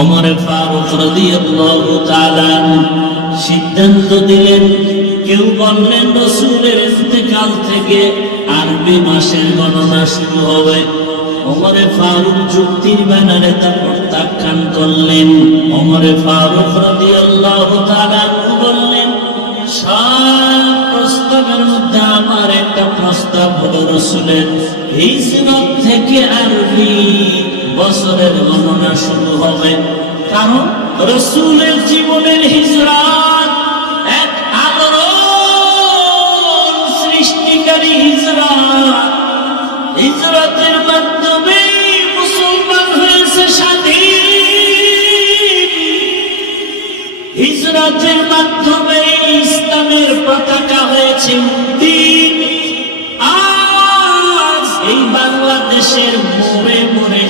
ওমর ফারুক রাদিয়াল্লাহু তাআলা সিদ্ধান্ত দিলেন, কেউ বললেন রাসূলের ইন্তেকাল থেকে আরবি মাসের গণনা শুরু হবে। ওমর ফারুক যুক্তির ব্যানারে তা প্রত্যাখ্যান করলেন। ওমর ফারুক রাদিয়াল্লাহু তাআলা বললেন, সব প্রস্তাবের মধ্যে আমার একটা প্রস্তাব হলো, রাসূলের হিজরত থেকে আরবি বছরের গণনা শুরু হবে। কারণ রাসূলের জীবনের হিজরত এক আলোড়ন সৃষ্টিকারী হিজরত। হিজরতের মাধ্যমে মুসলমান হয়েছে স্বাধীন। হিজরতের মাধ্যমে ইসলামের পতাকা হয়েছে উদ্দিন। আজ এই বাংলাদেশের মোড়ে মোড়ে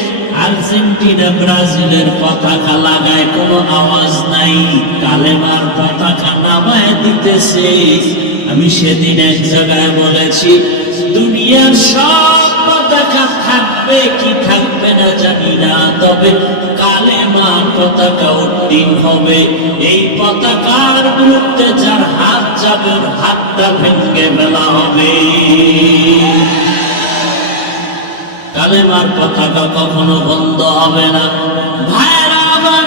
আর্জেন্টিনা ব্রাজিলের পতাকা লাগায়, কোনো আওয়াজ নাই, কালেমার পতাকা নামায় দিতেছে। আমি সেদিন এক জায়গায় বলেছি, দুনিয়ার সব পতাকা থাকবে কি থাকবে না জানি না, তবে কালেমার পতাকা উড্ডীন হবে। এই পতাকার বিরুদ্ধে যার হাত যাবে ওর হাতটা ভেঙে ফেলা হবে। কালেমার পতাকা কখনো বন্ধ হবে না। ভাইরা আমার,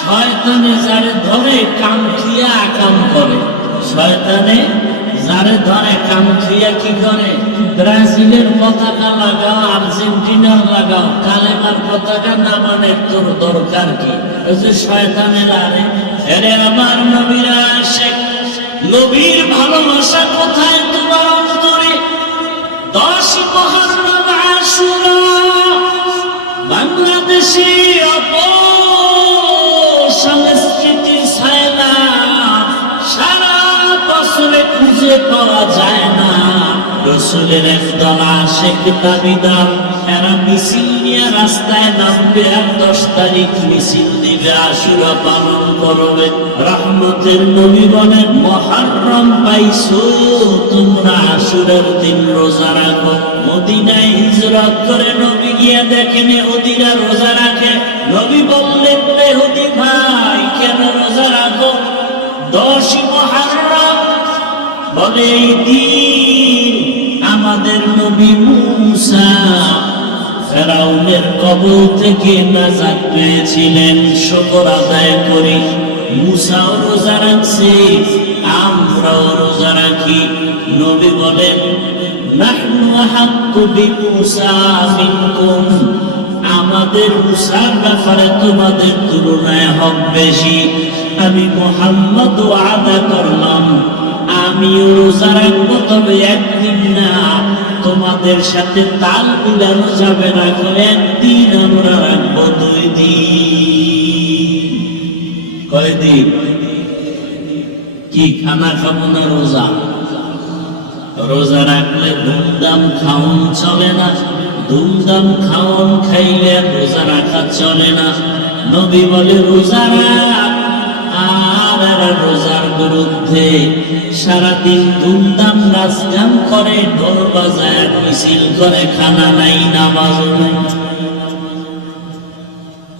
শয়তানে যারে ধরে কামখিয়া কাম করে, শয়তানে যারে ধরে কামখিয়া কি করে, ব্রাজিলের পতাকা লাগাও, আর্জেন্টিনার লাগাও, কালেমার পতাকা নামানোর তোর দরকার কি? ওই যে শয়তানের আরে এরে আমার নবীরা আশেক, নবীর ভালোবাসা কোথায় তোমার অন্তরে? 10 মুহররম আশুরা বাংলাদেশে অপসংস্কৃতির ছায়া সারা বছরে খুঁজে পাওয়া যায় না। রাসূলের একদল আশিক দাবিদার, এরা মিছিল নিয়ে রাস্তায় নামবে আর 10 তারিখ মিছিল দিবে, আশুরা পালন করবে। রহমতের নবী বলেন, মুহররম পাইছো তোমরা, আশুরার দিন রোজা রাখো। মদিনায় হিজরত করে নবী গিয়ে দেখেন ইহুদিরা রোজা রাখে। নবী বললেন, ইহুদি ভাই কেন রোজা রাখো? 10 মুহররম বলে এই দিন আমাদের নবী মূসা ফেরাউনের কবল থেকে নাজাত পেয়েছিলেন। শুকর আদায় করি, মূসাও রোজা রাখছে, আমরাও রোজা রাখি। নবী বলেন, নাহনু আহাক্কু বিমূসা মিনকুম, আমাদের মূসার ব্যাপারে তোমাদের তুলনায় হক বেশি। আমি মুহাম্মদ ওয়াদা করলাম আমিও রোজা রাখবো, তবে একদিন না, তোমাদের সাথে তাল মিলানো যাবে না। একদিন আমরা রাখবো, 2 দিন। কয়দিন? কি খানা খাবো না? রোজা। রোজা রাখলে ধুমধাম খাওন চলে না, ধুমধাম খাওন খাইলে রোজা রাখা চলে না। নবী বলে রোজা রাখ, আর এরা রোজার বিরুদ্ধে সারাদিন ধুমধাম নাচগান করে, ঢোল বাজায়, মিছিল করে, খানা নাই, নামাজ নাই।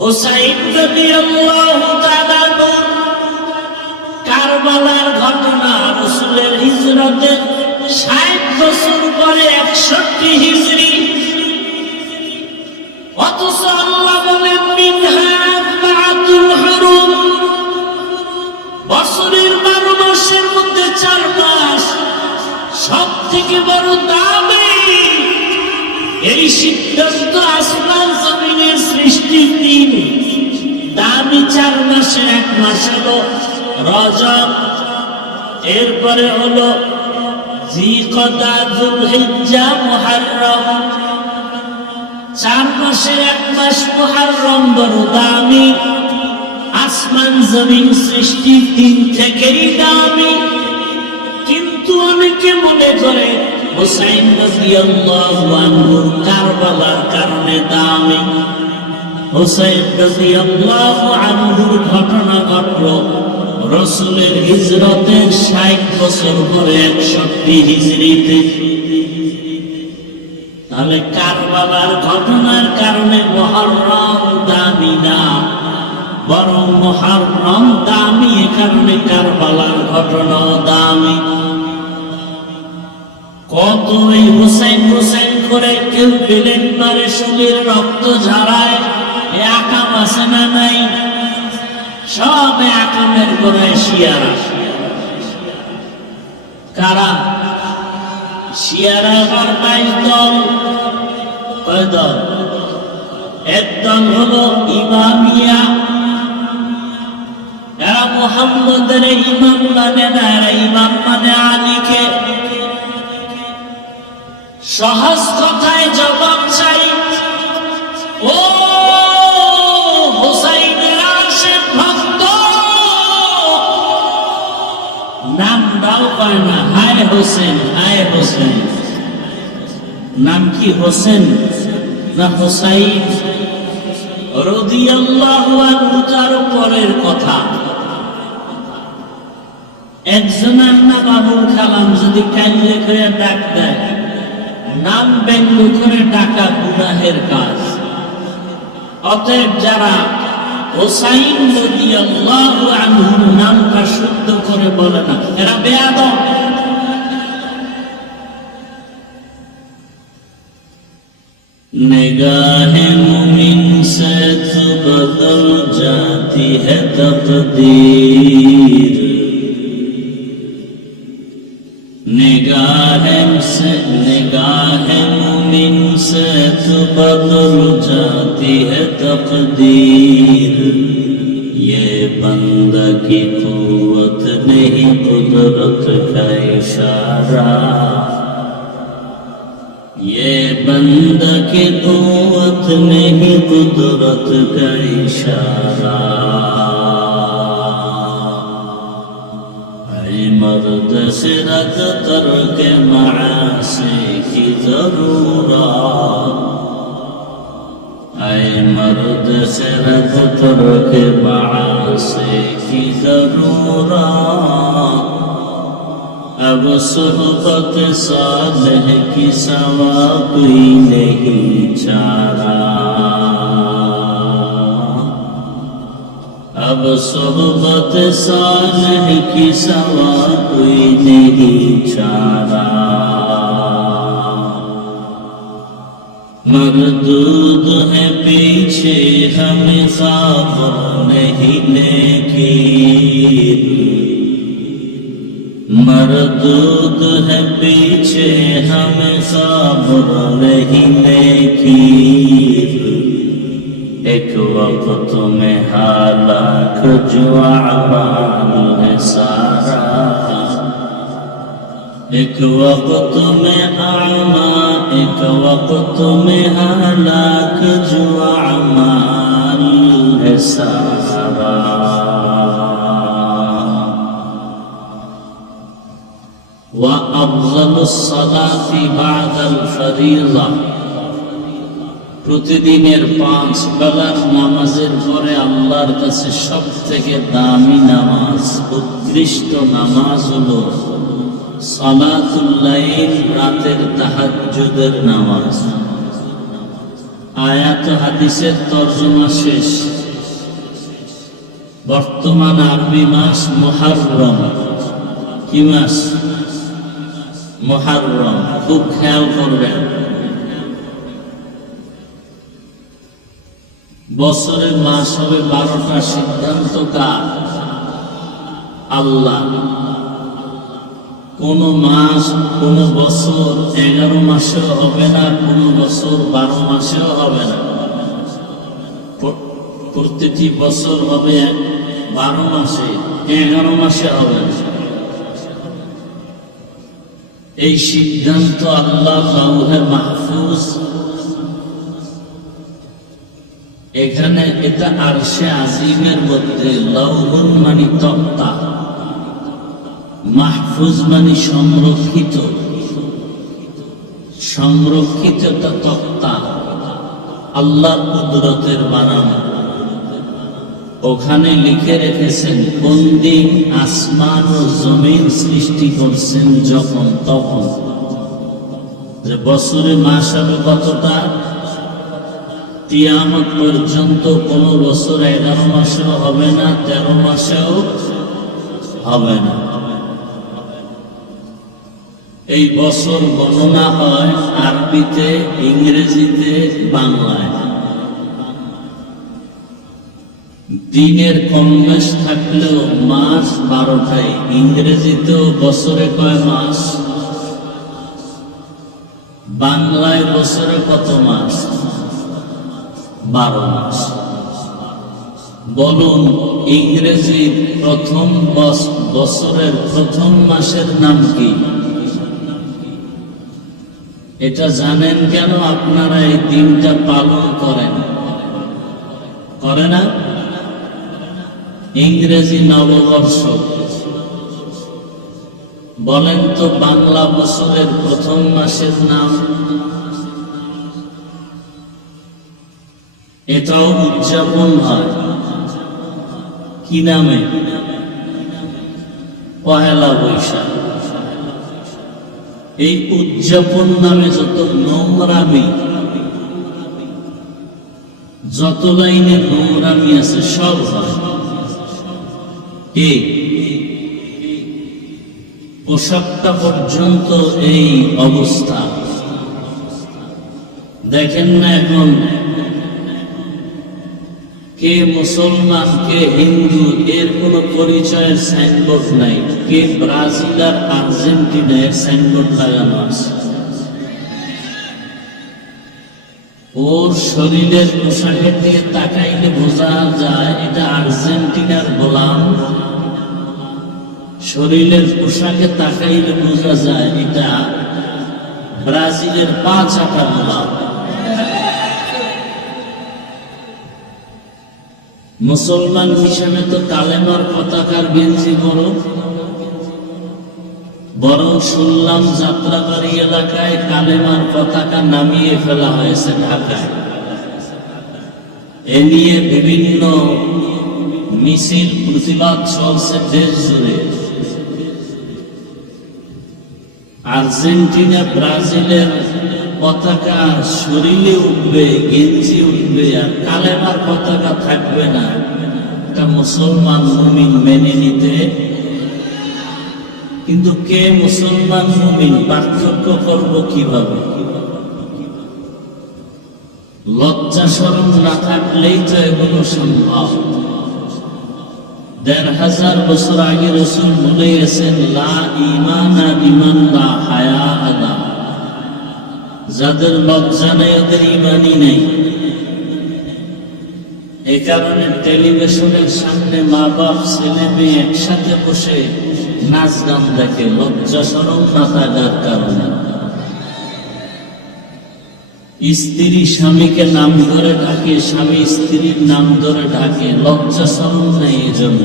হুসাইন রাদিয়াল্লাহু তাআলা কারবালার ঘটনা, রাসূলের হিজরতে 60 বছর পরে 61 হিজরি, অথচ আল্লাহ বলেন মিনহা বা'তুল হুরুম, বছরের 12 মাসের মধ্যে 4 মাস সব থেকে বড় দামি। এই সিদ্ধান্ত আসমান জমিনের সৃষ্টির দিন। দামি 4 মাসে 1 মাস হলো রজব, এরপরে হলো জিলকদা, যুলহিজ্জা, মুহররম। 4 মাসের 1 মাস মুহররম বড় দামি। আসমান জমিন সৃষ্টির দিন থেকেই দামি। কিন্তু অনেকে মনে করে হুসাইন রাদিয়াল্লাহু আনহুর কারবালার কারণে দামি। হুসাইন রাদিয়াল্লাহু আনহুর ঘটনা ঘটলো রাসূলের হিজরতের 60 বছর পরে 61 হিজরিতে। তাহলে কারবালার ঘটনার কারণে মুহররম দামি না, বরং মুহররম দামি, কারণে কারবালার ঘটনাও দামি। কত এই হুসাইন হুসাইন করে কেউ পেলেন মারে, শরীর রক্ত ঝরায়, এ আকাম আছে না নাই? সব আকামের গোড়ায় শিয়ারা। কারা? শিয়ারা আবার 22 দল। কয় দল? একদল হলো ইমামিয়া, এরা মুহাম্মদের ইমাম মানে না, এরা ইমাম মানে আলীকে। সহজ কথায় জবাব চাই, ও হুসাইনের আশিক ভক্ত, নাম দাও পায় না, হায় হোসেন, হায় হোসেন। নাম কি হোসেন না হুসাইন? রাদিয়াল্লাহু আনহু তার পরের কথা। একজনের নাম আবুল কালাম যদি কাইলে করে ডাক দেয়, নাম ব্যঙ্গ করে ডাকা গুনাহের কাজ। অতএব যারা হুসাইন রাদিয়াল্লাহু আনহুর নামটা শুদ্ধ করে বলে না, এরা বেয়াদব। निगाहे मुमिन से तो बदल जाती है तकदीर, निगाहे मुमिन से तो बदल जाती है तकदीर, ये बंदा की कुव्वत नहीं कुदरत का इशारा, ये बंदा की कुव्वत नहीं कुदरत का इशारा। ऐ मर्द सिरत तर्क मासी की जरूरत, ऐ मर्द सिरत तर्क मासी की जरूरत, अब सुहबत सालेह की सवा कोई नहीं चारा, अब सुहबत सालेह की सवा कोई नहीं चारा। मरदूद है पीछे हमें खबर नहीं लेकिन, मरदूद है पीछे हमें खबर नहीं लेकिन, एक वक्त में हालाक जो अमाल है सारा, एक वक्त में आमा, एक वक्त में हालाक जो अमाल है सारा। وأفضل الصلاة بعد الفريضة, প্রতিদিনের 5 বেলার নামাজের পরে আল্লাহর কাছে সবথেকে দামি নামাজ, উৎকৃষ্ট নামাজ হলো সালাতুল লাইল, রাতের তাহাজ্জুদের নামাজ। আয়াত হাদিসের তরজমা শেষ। বর্তমান আরবি মাস মুহররম। কি মাস? মুহররম। খুব খেয়াল করবেন, বছরের মাস হবে 12টা, সিদ্ধান্ত কার? আল্লাহ। কোন মাস, কোন বছর 11 মাসেও হবে না, কোন বছর 12 মাসেও হবে না। প্রতিটি বছর হবে 12 মাসে, 11 মাসে হবে না। এই সিদ্ধান্ত আল্লাহ লাউহে মাহফুজ, এখানে এটা আরশে আজিমের মধ্যে। লাউহুন মানে তক্তা, মাহফুজ মানে সংরক্ষিত। সংরক্ষিত একটা তক্তা, আল্লাহ কুদরতের বানানো। ওখানে লিখে রেখেছেন কোন দিন আসমান ও জমিন সৃষ্টি করছেন, যখন তখন। যে বছরে মাস হবে কতটা? কিয়ামত পর্যন্ত কোন বছর 11 মাসেও হবে না, 13 মাসেও হবে না। এই বছর গণনা হয় আরবিতে, ইংরেজিতে, বাংলায়। দিনের কম বেশ থাকলেও মাস 12টাই। ইংরেজিতেও বছরে কয় মাস? বাংলায় বছরে কত মাস? 12 মাস। বলুন, ইংরেজির প্রথম বছরের প্রথম মাসের নাম কি? এটা জানেন কেন আপনারা এই দিনটা পালন করেন? করে না? ইংরেজি নববর্ষ। বলেন তো বাংলা বছরের প্রথম মাসের নাম? এটাও উদযাপন হয় কি নামে? পহেলা বৈশাখ। এই উদযাপন নামে যত নোংরামি, যত লাইনে নোংরামি আছে সব হয়। পোশাকটা পর্যন্ত এই অবস্থা। দেখেন না এখন কে মুসলমান কে হিন্দু এর কোন পরিচয়ের সাইনবোর্ড নাই। কে ব্রাজিল আর আর্জেন্টিনা এর সাইনবোর্ড লাগানো আছে। ওর শরীরের পোশাকের দিকে তাকাইলে বোঝা যায় এটা আর্জেন্টিনার গোলাম। শরীরের পোশাকে তাকাইলে বোঝা যায় এটা ব্রাজিলের 5 আটা গোলাম। মুসলমান হিসাবে তো কালেমার পতাকার গেঞ্জি বরং শুনলাম যাত্রাবাড়ি এলাকায় কালেমার পতাকা নামিয়ে ফেলা হয়েছে ঢাকায়। এ নিয়ে বিভিন্ন মিছিল প্রতিবাদ চলছে দেশ জুড়ে। আর্জেন্টিনা ব্রাজিলের পতাকা শরীরে উঠবে, গেঞ্জি উঠবে, আর কালেমার পতাকা থাকবে না। এটা মুসলমান মুমিন মেনে নিতে, কিন্তু কে মুসলমান মুমিন পার্থক্য করব কিভাবে? লজ্জা শরম না থাকলেই তো এগুলো সম্ভব। ১৫০০ বছর আগে রাসূল বলে গেছেন, লা ঈমানা লিমান লা হায়া আলা। যাদের লজ্জা নেই ওদের ঈমানই নেই। এই কারণে টেলিভিশনের সামনে মা বাপ ছেলে মেয়ে একসাথে বসে নাচ গান দেখে, লজ্জা শরম না থাকার কারণে। স্ত্রী স্বামীকে নাম ধরে ডাকে, স্বামী স্ত্রীর নাম ধরে ডাকে, লজ্জা শরম নেই। এই জন্য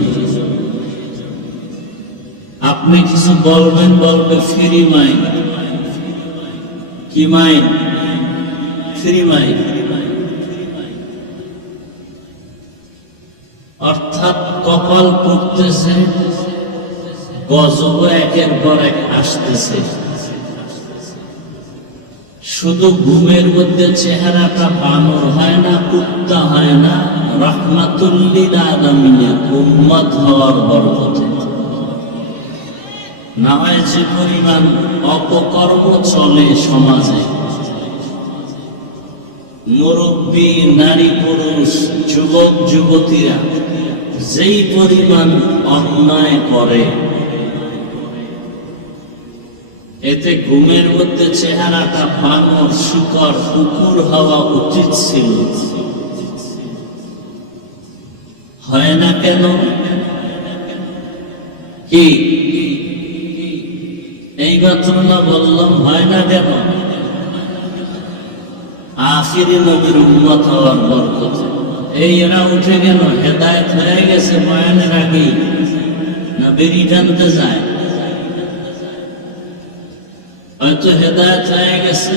আপনি কিছু বলবেন, বলবে ফ্রি মাইন্ড। কি মাইন্ড? Free mind. অর্থাৎ কপাল পড়তেছে, গজব একের পর এক আসতেছে। শুধু ঘুমের মধ্যে চেহারাটা বানর হয় না, কুত্তা হয় না, রাহমাতুল লিল আলামিন উম্মত হওয়ার বরকতে। না হয় যে পরিমাণ অপকর্ম চলে সমাজে, মুরব্বী নারী পুরুষ যুবক যুবতীরা যেই পরিমাণ অন্যায় করে, এতে ঘুমের মধ্যে চেহারাটা বানর শুকর কুকুর হওয়া উচিত ছিল। হয় না কেন? কি এই ঘটনা বললাম, হয় না কেন? আখিরি নবীর উম্মত হওয়ার বরকতে। এই এরা উঠে গেল, হেদায়েত হয়ে গেছে বয়ানের আগেই, না বেরি টানতে যায়? হয়তো হেদায়েত হয়ে গেছে।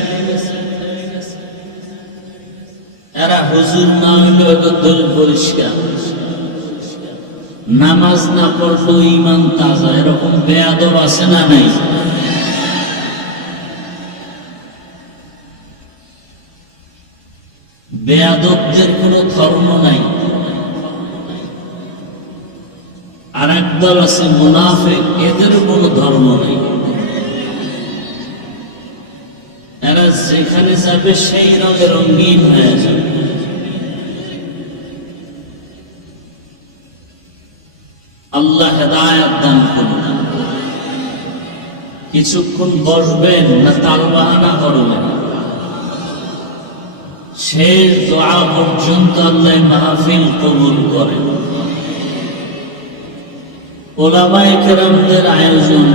এরা হুজুর না হইলে হয়তো দল পরিষ্কার, নামাজ না পড়লো ঈমান তাজা, এরকম বেয়াদব আছে না নাই? বেয়াদবদের কোনো ধর্ম নাই। আর একদল আছে মুনাফিক, এদের কোনো ধর্ম নেই। এরা যেখানে যাবে সেই রঙে রঙিন হয়ে যাবে। আল্লাহ হেদায়েত দান করুন। কিছুক্ষণ বসবেন না তালবাহানা করবেন, শেষ দোয়া পর্যন্ত আল্লাহ মাহফিল কবুল করেন। ওলামায়ে কেরামদের আয়োজন,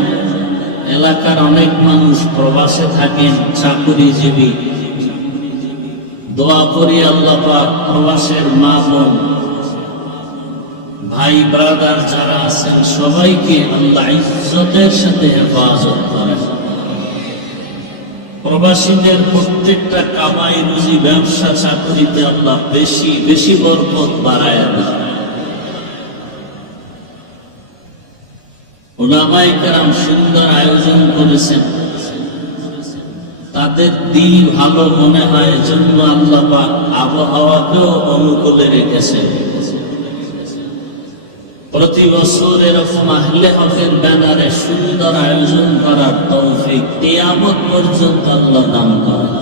এলাকার অনেক মানুষ প্রবাসে থাকেন, চাকরিজীবী। দোয়া করি আল্লাহ পাক প্রবাসের মা বোন ভাই ব্রাদার যারা আছেন সবাইকে আল্লাহ ইজ্জতের সাথে হেফাজত করেন। প্রবাসীদের প্রত্যেকটা কামাই রুজি ব্যবসা চাকরিতে আল্লাহ বেশি বেশি বরকত বাড়ায় দেন। উলামায়ে কেরাম সুন্দর আয়োজন করেছেন, তাদের দিল ভালো মনে হয় এজন্য আল্লাহ পাক আবহাওয়াকেও অনুকূলে রেখেছেন। প্রতি বছর এরকম আহলে হকের ব্যানারে সুন্দর আয়োজন করার তৌফিক কিয়ামত পর্যন্ত আল্লাহ দান করেন।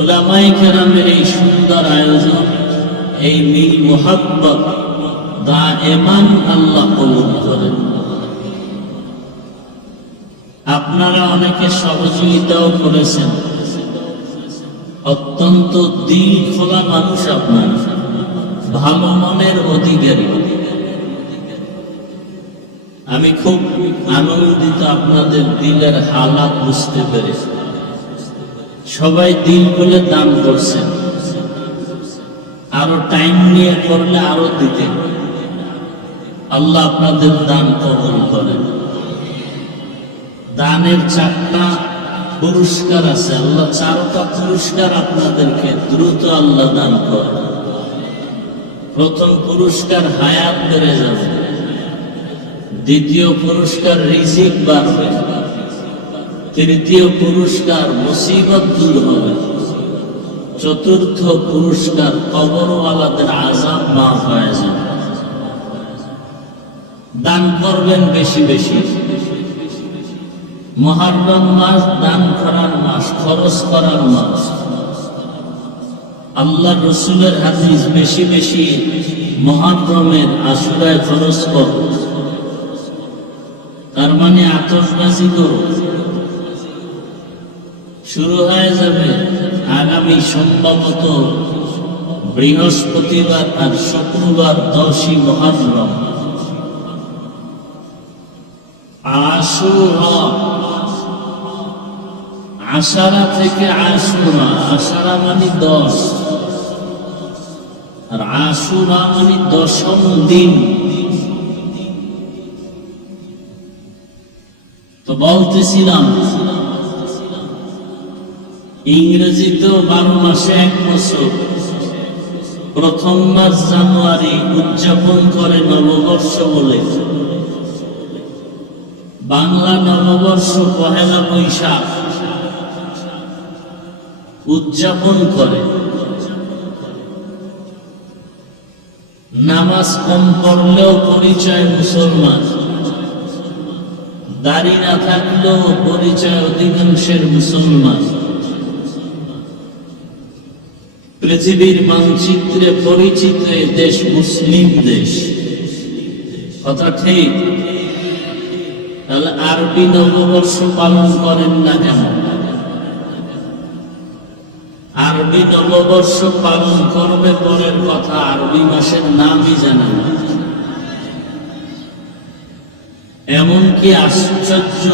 উলামায়ে কেরামের এই সুন্দর আয়োজন, এই মিল মুহাব্বত দায়েমান আল্লাহ কবুল করেন। আপনারা অনেকে সহযোগিতাও করেছেন, অত্যন্ত দিল খোলা মানুষ, আপনার ভালো মনের অধিকারী। আমি খুব আনন্দিত আপনাদের দিলের হালাত বুঝতে পেরেছি। সবাই দিল বলে দান করছেন, আরো টাইম নিয়ে করলে আরো দিতেন। আল্লাহ আপনাদের দান কবুল করেন। দানের 4টা পুরস্কার আছে, আল্লাহ 4টা পুরস্কার আপনাদেরকে দ্রুত আল্লাহ দান করেন। প্রথম পুরস্কার হায়াত বেড়ে যাবে, দ্বিতীয় পুরস্কার রিজিক বাড়বে, তৃতীয় পুরস্কার মুসিবত দূর হবে, চতুর্থ পুরস্কার কবরওয়ালাদের আযাব মাফ হয়ে যাবে। দান করবেন বেশি বেশি। মুহররম মাস দান করার মাস, খরচ করার মাস। আল্লাহ রসুলের হাদিস, বেশি বেশি মুহররমের আশুরায় খরচ করো। তার মানে আতশবাজি করো। শুরু হয়ে যাবে আগামী সম্ভবত বৃহস্পতিবার আর শুক্রবার 10ই মুহররম। আশুরা, আশারা থেকে আশুরা, আশারা মানে 10 আর আশুরা মানে 10ম দিন। তো বলতেছিলাম ইংরেজি তো 12 মাসে 1 বছর। প্রথম মাস জানুয়ারি উদযাপন করে নববর্ষ বলে, বাংলা নববর্ষ পহেলা বৈশাখ উদযাপন করে। নামাজ কম পড়লেও পরিচয় মুসলমান, দাড়ি না থাকলেও পরিচয় অধিকাংশের মুসলমান। পৃথিবীর মানচিত্রে পরিচিত এ দেশ মুসলিম দেশ, কথা ঠিক? তাহলে আরবি নববর্ষ পালন করেন না কেন? আরবি নববর্ষ পালন করবে পরের কথা, আরবি মাসের নামই জানে না। এমনকি আশ্চর্য,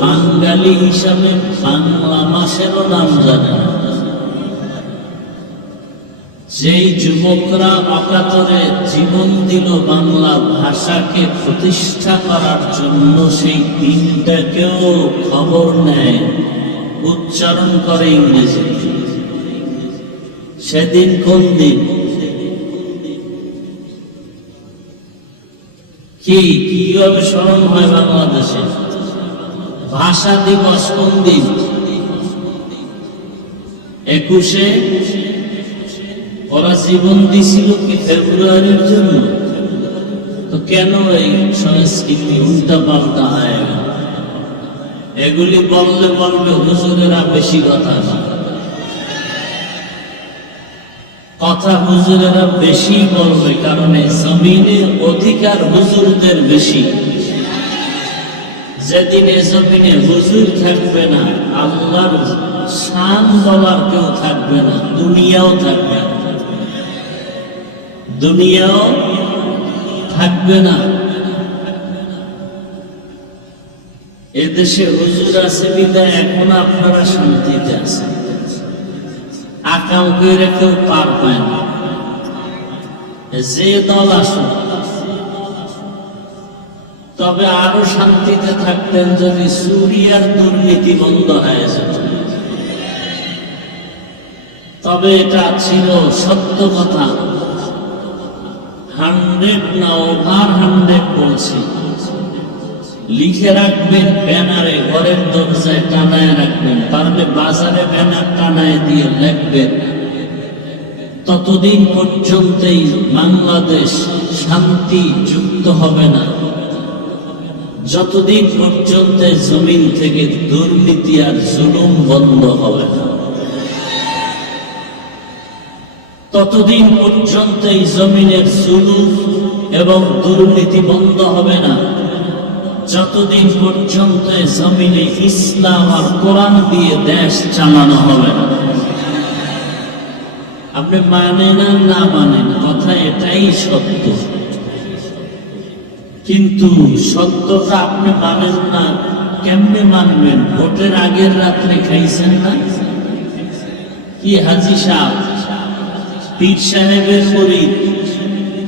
বাঙালি হিসাবে বাংলা মাসেরও নাম জানে না। যেই যুবকরা অকাতরে জীবন দিল বাংলা ভাষাকে প্রতিষ্ঠা করার জন্য, সেই দিনটাকেও খবর নেয়, উচ্চারণ করে ইংরেজি। সেদিন কোন দিন? কিভাবে স্মরণ হয় বাংলাদেশে? ভাষা দিবস কোন দিন? 21-এ ওরা জীবন দিছিল কি ফেব্রুয়ারির জন্য? তো কেন এই সংস্কৃতি উল্টা পাল্টা হয়? এগুলি বললে বলবে হুজুরেরা বেশি কথা না, কথা হুজুরেরা বেশি বলবে, কারণ এই জমিনের অধিকার হুজুরদের বেশি। যেদিন এ জমিনে হুজুর থাকবে না, আল্লাহর শান বলার কেউ থাকবে না, দুনিয়াও থাকবে না, দুনিয়াও থাকবে না। এদেশে হুজুর আছে বিদায় এখন আপনারা শান্তিতে আছেন, আকাম করে কেউ পার পায় না। যে দল আসুন, তবে আরো শান্তিতে থাকতেন যদি সুরিয়ার দুর্নীতি বন্ধ হয়ে যেত। তবে এটা ছিল সত্য কথা, 100 না ওভার 100 বলছি। লিখে রাখবেন ব্যানারে, ঘরের দরজায় টানায় রাখবেন, পারলে বাজারে ব্যানার টানায় দিয়ে লিখবেন, ততদিন পর্যন্তই বাংলাদেশ শান্তি যুক্ত হবে না, যতদিন পর্যন্ত জমিন থেকে দুর্নীতি আর জুলুম বন্ধ হবে না, ততদিন পর্যন্ত এই জমিনের জুলুম এবং দুর্নীতি বন্ধ হবে না, যতদিন পর্যন্ত জমিনে ইসলাম আর কোরআন দিয়ে দেশ চালানো হবে না। আপনি মানেন আর না মানেন, কথা এটাই সত্য। কিন্তু সত্যটা আপনি মানেন না, কেমনে মানবেন? ভোটের আগের রাত্রে খাইছেন না? কি হাজি সাহেব, পীর সাহেবের মুরিদ,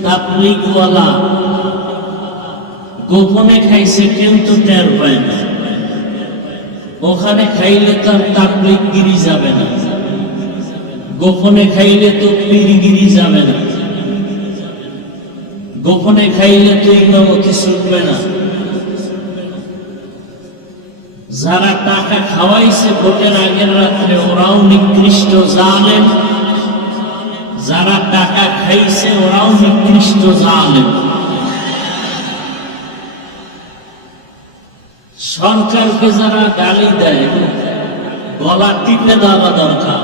তাবলীগওয়ালা গোপনে খাইছে, কেউ তো টের পায় না। ওখানে খাইলে তো আর তাবলীগগিরি যাবে না, গোপনে খাইলে তো পীরগিরি যাবে না, গোপনে খাইলে তো ইমামতি চলবে না। যারা টাকা খাওয়াইছে ভোটের আগের রাত্রে, ওরাও নিকৃষ্ট জালেম, যারা টাকা খাইছে ওরাও নিকৃষ্ট জালেম। সরকারকে যারা গালি দেয়, গলা টিপে দেওয়া দরকার।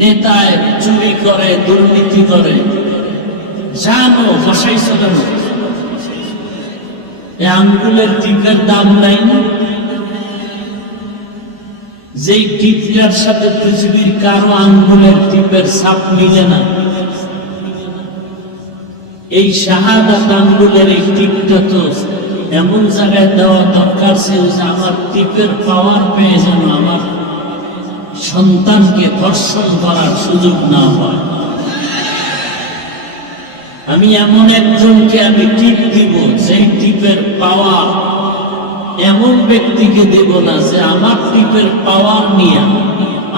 নেতায় চুরি করে, দুর্নীতি করে, জানো বসাইছো কেন? এই আঙ্গুলের টিপের দাম নাই না? যেই টিপটার সাথে পৃথিবীর কারো আঙ্গুলের টিপের ছাপ মিলে না, এই শাহাদাত আঙ্গুলের এই টিপটা তো এমন জায়গায় দেওয়া দরকার ছিল যে আমার টিপের পাওয়ার পেয়ে যেন আমার সন্তানকে ধর্ষণ করার সুযোগ না হয়। আমি এমন একজনকে আমি টিপ দিব, যেই টিপের পাওয়ার এমন ব্যক্তিকে দেব না যে আমার টিপের পাওয়ার নিয়ে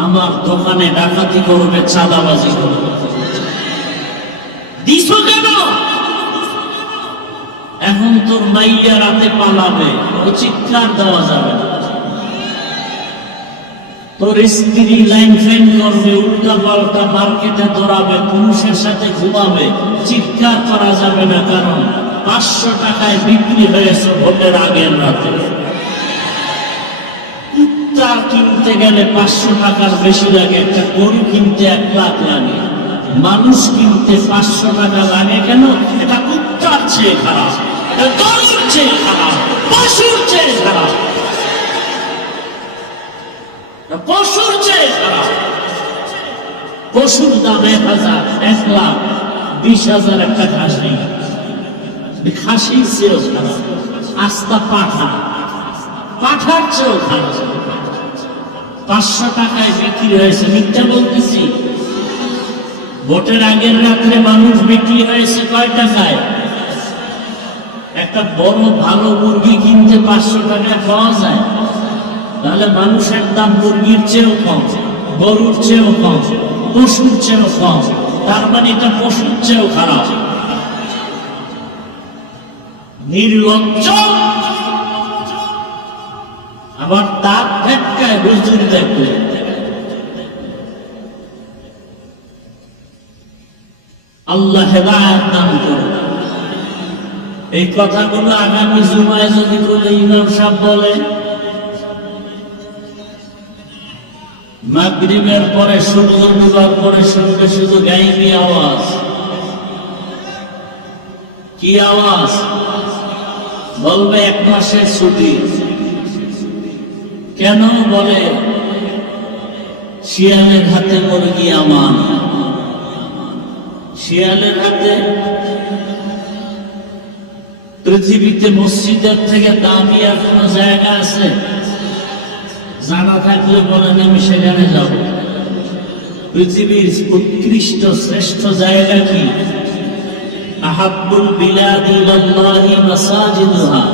আমার দোকানে ডাকাতি করবে, চাঁদাবাজি করবে। দিছো কেন? এখন তোর মাইয়া রাতে পালাবে, ও চিৎকার দেওয়া যাবে না। তোর স্ত্রী লাইন ফাইন করবে, উল্টা পাল্টা মার্কেটে দৌড়াবে, পুরুষের সাথে ঘুমাবে, চিৎকার করা যাবে না, কারণ 500 টাকায় বিক্রি হয়েছে ভোটের আগের রাতে। কুত্তা কিনতে গেলে 500 টাকার বেশি লাগে, একটা গরু কিনতে 1 লাখ লাগে, মানুষ কিনতে 500 টাকা লাগে কেন? এটা কুত্তার চেয়ে খারাপ, এটা গরুর চেয়ে খারাপ, পশুর চেয়ে খারাপ, পশুর চেয়ে খারাপ। পশুর দাম 1000, 1 লাখ, 20,000 একটা খাসি, খাসির চেয়েও খারাপ। আস্তা পাঠা, পাঠার চেয়েও খারাপ। 500 টাকায় বিক্রি হয়েছে, মিথ্যা বলতেছি? ভোটের আগের রাত্রে মানুষ বিক্রি হয়েছে কয় টাকায়? একটা বড় ভালো মুরগি কিনতে 500 টাকায় পাওয়া যায়, তাহলে মানুষের দাম মুরগির চেয়েও কম, গরুর চেয়েও কম, পশুর চেয়েও কম। তার মানে এটা পশুর চেয়েও খারাপ। নির্লজ্জ। আবার দাঁত ফেটকায় হুজুর দেখলে। আল্লাহ হেদায়েত দান করুন। এই কথাগুলো আগামী জুমায় যদি কোনো ইমাম সাহেব বলে, মাগরিবের পরে সূর্য ডুবার পরে শুনবে শুধু গাইবি আওয়াজ। কি আওয়াজ? বলবে 1 মাসের ছুটি। কেন? বলে শিয়ালের হাতে মুরগি আমান। শিয়ালের হাতে? পৃথিবীতে মসজিদের থেকে দামি আর কোন জায়গা আছে? জানা থাকলে বলেন, আমি সেখানে যাব। পৃথিবীর উৎকৃষ্ট শ্রেষ্ঠ জায়গা কি? আহাব্বুল বিলাদি ইলাল্লাহি মাসাজিদুহা।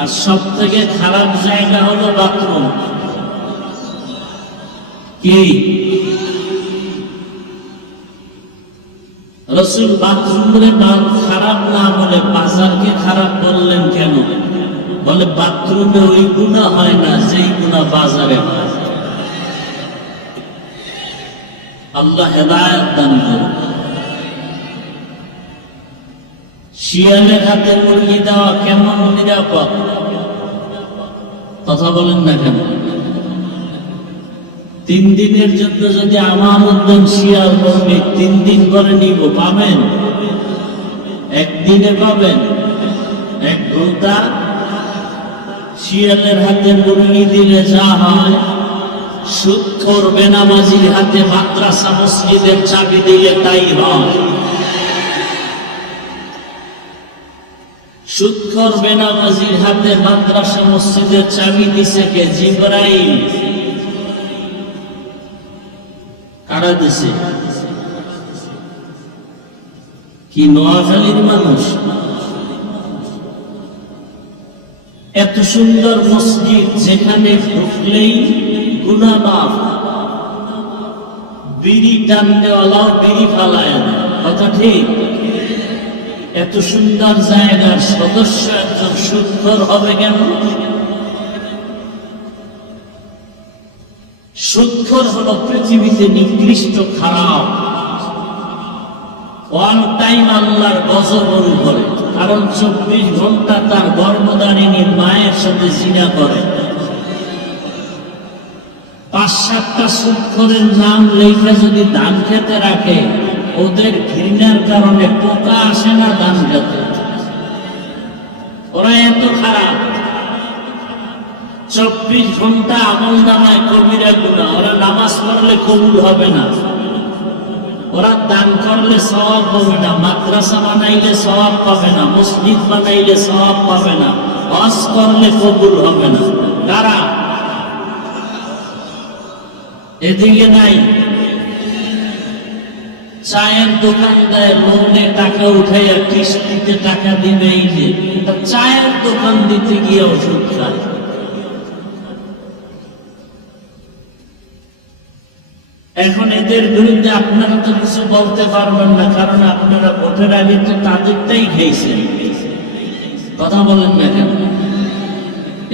আর সব থেকে খারাপ জায়গা হলো বাথরুম। কি? রাসূল বাথরুমে খারাপ না বলে বাজারকে খারাপ বললেন কেন? বলে বাথরুমে ওই গুনাহ হয় না যেই গুনাহ বাজারে হয়। আল্লাহ হেদায়েত দান করুন। শিয়ালের হাতে মুরগি দেওয়া কেমন নিরাপদ? কথা বলেন না কেন? 3 দিনের জন্য যদি আমার উদ্যম শিয়াল বলবে 3 দিন করে নিব, পাবেন? 1 দিনে পাবেন? 1 ঘন্টা? শিয়ালের হাতে মুরগি দিলে যা হয়, সুদখোর বেনামাজির হাতে মাদ্রাসা মসজিদের চাবি দিলে তাই হয়। সুদখোর বেনামাজির হাতে মাদ্রাসা মসজিদের চাবি দিছে কে? জিবরাইল। কারা দিছে? কি নোয়াখালীর মানুষ? এত সুন্দর মসজিদ যেখানে ঢুকলেই গুনাহ মাফ। বিড়ি টাননেওয়ালাও বিড়ি ফালায় না। কথা ঠিক? এত সুন্দর জায়গার সদস্য একজন সুদখোর হবে কেন? সুদখোর হলো পৃথিবীতে নিকৃষ্ট খারাপ। ওয়ান টাইম আল্লাহর গজবের উপরে, কারণ 24 ঘন্টা তার গর্ভধারিণী মায়ের সাথে জিনা করে। 5-7টা সুদখোরের নাম লেখা যদি ধান খেতে রাখে, ওদের ঘৃণার কারণে পোকা আসে না ধান খেতে। ওরা এত খারাপ। 24 ঘন্টা আমল নামায় কবিরা গুনাহ। ওরা নামাজ পড়লে কবুল হবে না, ওরা দান করলে সওয়াব হবে না, মাদ্রাসা বানাইলে সওয়াব পাবে না, মসজিদ বানাইলে সওয়াব পাবে না, হজ করলে কবুল হবে না। কারা? এদিকে নাই। চায়ের দোকান দেয়, লোনে টাকা উঠাইয়া কিস্তিতে টাকা দিবে। এই যে চায়ের দোকান দিতে গিয়ে ওষুধ খায়। এখন এদের বিরুদ্ধে আপনারা তো কিছু বলতে পারবেন না, কারণ আপনারা ভোটের আগে তো তাদেরটাই খেয়েছেন। কথা বলেন না কেন?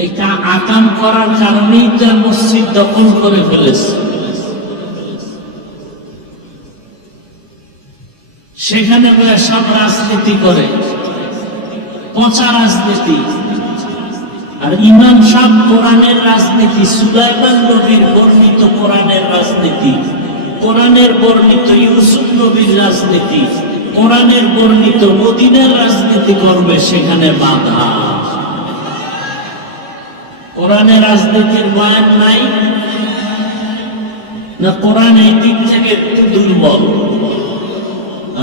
এই আকাম করার কারণেই তো মসজিদ দখল করে ফেলেছে। সেখানে সব রাজনীতি করে, পচা রাজনীতি। আর ইমাম সাহেব কোরআনের রাজনীতি, সুলাইমান নবীর বর্ণিত কোরআনের রাজনীতি, কোরআনের বর্ণিত ইউসুফ নবীর রাজনীতি, কোরআনের বর্ণিত মদিনার রাজনীতি করবে, সেখানে বাধা। কোরআনের রাজনীতির বয়ান নাই না? কোরআন এই দিক থেকে একটু দুর্বল।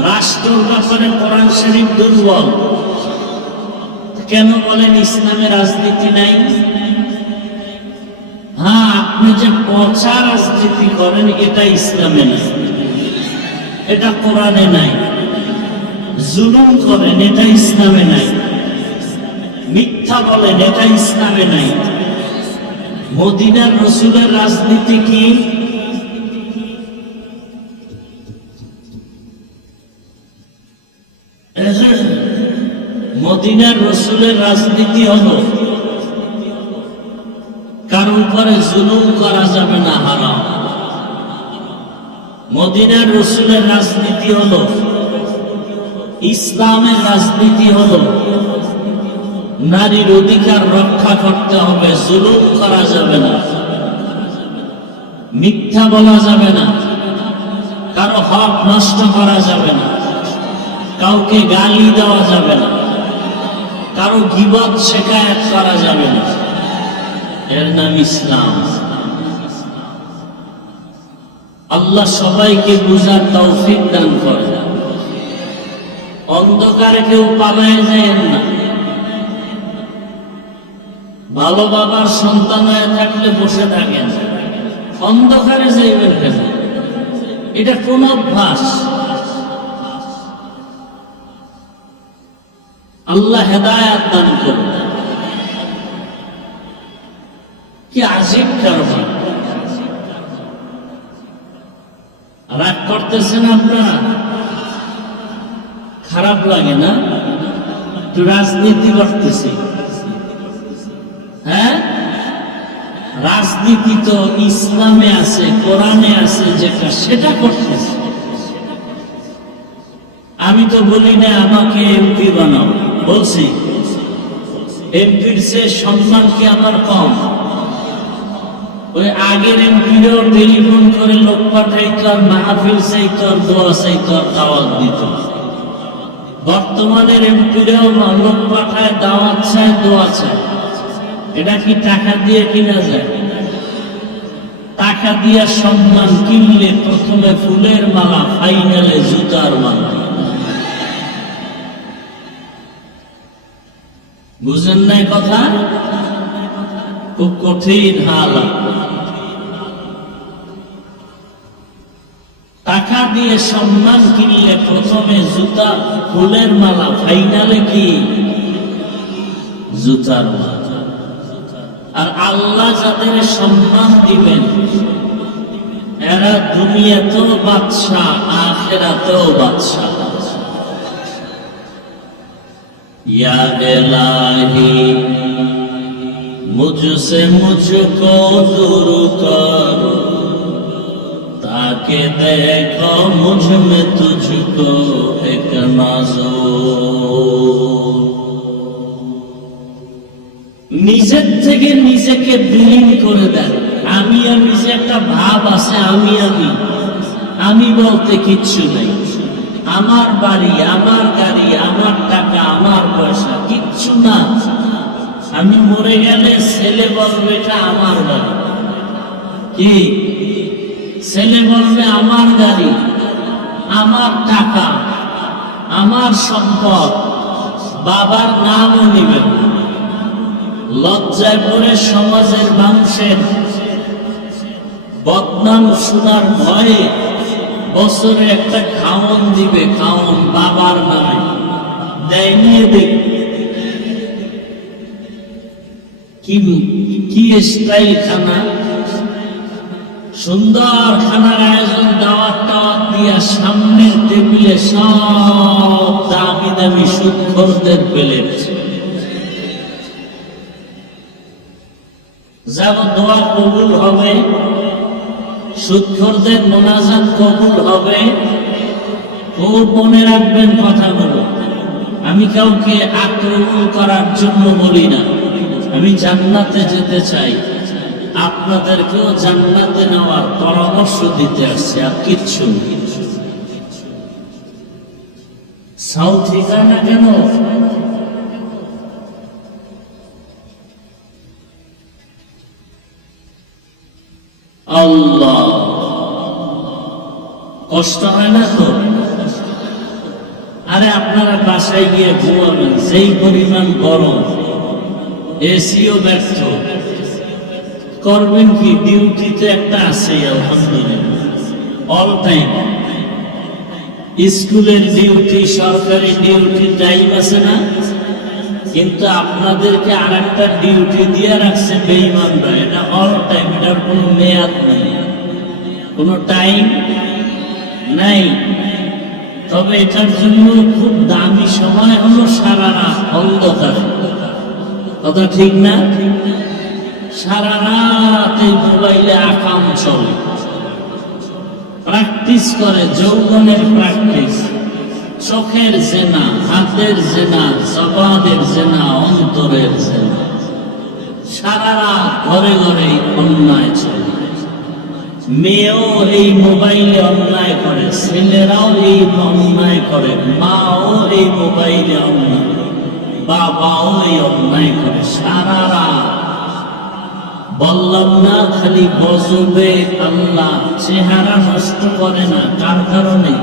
রাষ্ট্রের ব্যাপারে কোরআন শরীফ দুর্বল। কেন বলেন ইসলামে রাজনীতি নাই? হ্যাঁ, আপনি যে পচা রাজনীতি করেন এটা ইসলামে নাই, এটা কোরআনে নাই। জুলুম করেন এটা ইসলামে নাই, মিথ্যা বলেন এটা ইসলামে নাই। মদিনার রাসূলের রাজনীতি কি? মদিনার রাসূলের রাজনীতি হলো উপরে জুলুম করা যাবে না, হারাম। মদিনার রাসূলের রাজনীতি হলো, ইসলামের রাজনীতি হলো নারীর অধিকার রক্ষা করতে হবে, জুলুম করা যাবে না, মিথ্যা বলা যাবে না, কারো হক নষ্ট করা যাবে না, কাউকে গালি দেওয়া যাবে না, কারো গীবত শিকায়াত করা যাবে না। এর নাম ইসলাম। আল্লাহ সবাইকে বুঝার তৌফিক দান করে। অন্ধকারে কেউ পালায় যায় না। ভালো বাবার সন্তান হয়ে থাকলে বসে থাকেন, অন্ধকারে যাইবেন কেন? এটা কোন অভ্যাস? আল্লাহ হেদায়েত দান করুন। কি আজীব কারবার! রাগ করতেছেন আপনারা? খারাপ লাগে না? একটু রাজনীতি করতেছি, হ্যাঁ? রাজনীতি তো ইসলামে আছে, কোরআনে আছে, যেটা সেটা করতেছে। আমি তো বলি না আমাকে এমপি বানাও, বলছি এমপির চেয়ে সম্মান কি আমার কম? ওই আগের এমপিরাও টেলিফোন করে লোক পাঠাইতো, আর মাহফিল চাইতো, আর দোয়া চাইতো, আর দাওয়াত দিত। বর্তমানের এমপিরাও লোক পাঠায়, দাওয়াত চায়, দোয়া চায়। এটা কি টাকা দিয়ে কিনা যায়? টাকা দিয়ে সম্মান কিনলে প্রথমে ফুলের মালা, ফাইনালে জুতার মালা। বুঝেন নাই কথা? খুব কঠিন হাল। টাকা দিয়ে সম্মান কিনলে প্রথমে জুতা, ফুলের মালা, ফাইনালে কি জুতার মালা। আর আল্লাহ যাদের সম্মান দিবেন এরা দুনিয়াতেও বাদশা, আখিরাতেও বাদশা। या इलाही मुझसे मुझको दूर कर, ताकि देखो मुझ में तुझको एक नज़र। নিজের থেকে নিজেকে বিলীন করে দেন। আমি আমি যে একটা ভাব আছে, আমি বলতে কিচ্ছু নেই। আমার বাড়ি, আমার গাড়ি, আমার টাকা, আমার পয়সা কিচ্ছু না। আমি মরে গেলে ছেলে বলবে এটা আমার বাড়ি, কি ছেলে বলবে আমার গাড়ি, আমার টাকা, আমার সম্পদ, বাবার নামও নিবেন। লজ্জায় পড়ে সমাজের মানুষের বদনাম শোনার ভয়ে বছরে একটা খাওয়ন দিবে, খাওয়ন বাবার নামে দেয়, নিয়ে দেখ কি স্টাইল খানা, সুন্দর খানার আয়োজন, দাওয়াত টাওয়াত দিয়া সামনের টেবিলে সব দামি দামি সুদখোরদের প্লেট। যাব দোয়া কবুল হবে, সুদখোরদের মোনাজাত কবুল হবে। খুব মনে রাখবেন কথাগুলো। আমি কাউকে আক্রমণ করার জন্য বলি না। আমি জান্নাতে যেতে চাই, আপনাদেরকেও জান্নাতে নেওয়ার পরামর্শ দিতে আসছি, আর কিচ্ছু। সাউথ ঠিকানা কেন? আল্লাহ, কষ্ট হয় না তো? আরে আপনারা বাসায় গিয়ে ঘুমাবেন, যেই পরিমাণ গরম, এসিও ব্যর্থ, করবেন কি? ডিউটিতে একটা আছে, আলহামদুলিল্লাহ, অল টাইম। স্কুলের ডিউটি, সরকারি ডিউটি টাইম আছে না? কিন্তু আপনাদেরকে আর একটা ডিউটি দিয়ে রাখছে বেঈমানরা, এটা অল টাইম, এটার কোনো মেয়াদ নেই, কোনো টাইম নাই। তবে এটার জন্য খুব দামি সময় হলো সারা রাত অন্ধকার। কথা ঠিক না? সারা রাত এই মোবাইলে আকাম চলে, প্র্যাকটিস করে, যৌবনের প্র্যাকটিস, চোখের জেনা, হাতের জেনা, জবানের জেনা, অন্তরের জেনা। সারা রাত ঘরে ঘরে অন্যায় চলে। মেয়েও এই মোবাইলে অন্যায় করে, ছেলেরাও এই অন্যায় করে, মাও এই মোবাইলে অন্যায়, বাবাও এই অন্যায় করে। সারা রাত বললাম না, খালি গজবে আল্লাহ চেহারা নষ্ট করে না। কার কারণে?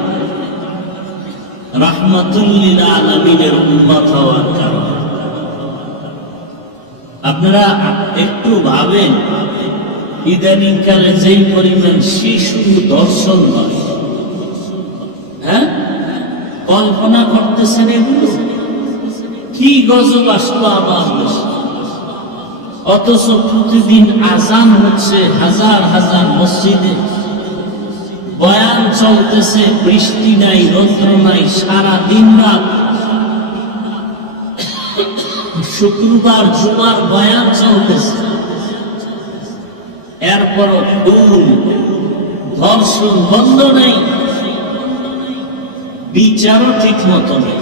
রাহমাতুল লিল আলামিনের উম্মত হওয়ার কারণে। আপনারা একটু ভাবেন, ইদানিং কালে যেই পরিমাণ শিশু দর্শন হয়, হ্যাঁ, কল্পনা করতেছেন এগুলো কি গজব আসলো আমার দেশে। অথচ প্রতিদিন আজান হচ্ছে হাজার হাজার মসজিদে, বয়ান চলতেছে, বৃষ্টি নাই, রৌদ্র নাই, সারা দিন রাত। শুক্রবার জুমার বয়ান চলতেছে, এরপরও খুন ধর্ষণ বন্ধ নেই, বিচারও ঠিক মতো নেই।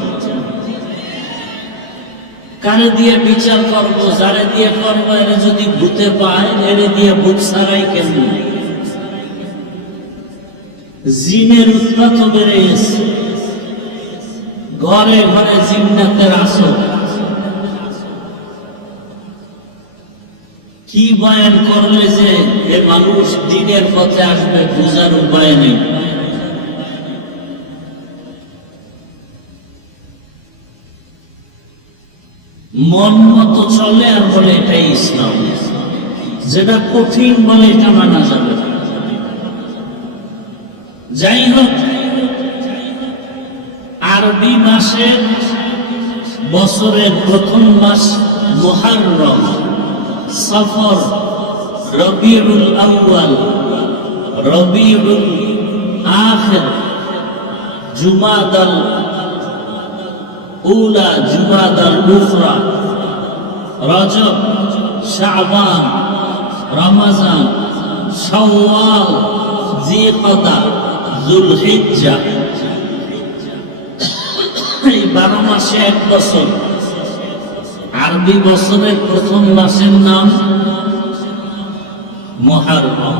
কারে দিয়ে বিচার করবো? যারে দিয়ে করবো এরা যদি ভূতে পায়, এরে দিয়ে ভূত ছাড়াই কেমন? জিনের উৎপাত বেড়ে গেছে, ঘরে ঘরে জিন্নাতের আসর। কি বয়ান করলে যে এ মানুষ দিনের পথে আসবে বুঝার উপায় নেই। মন মতো চলে আর বলে এটাই ইসলাম, যেটা কঠিন বলে এটা মানা যাবে। যাই হোক, আরবি মাসের বছরের প্রথম মাস মুহররম, সফর, রবিউল আউয়াল, রবিউল আখির, জুমাদাল উলা, জুমাদাল উখরা, রজব, শাবান, রমজান, শাওয়াল, জিলকদা, যুলহিজ্জা। এই 12 মাসে এক বছর। আরবি বছরের প্রথম মাসের নাম মুহররম।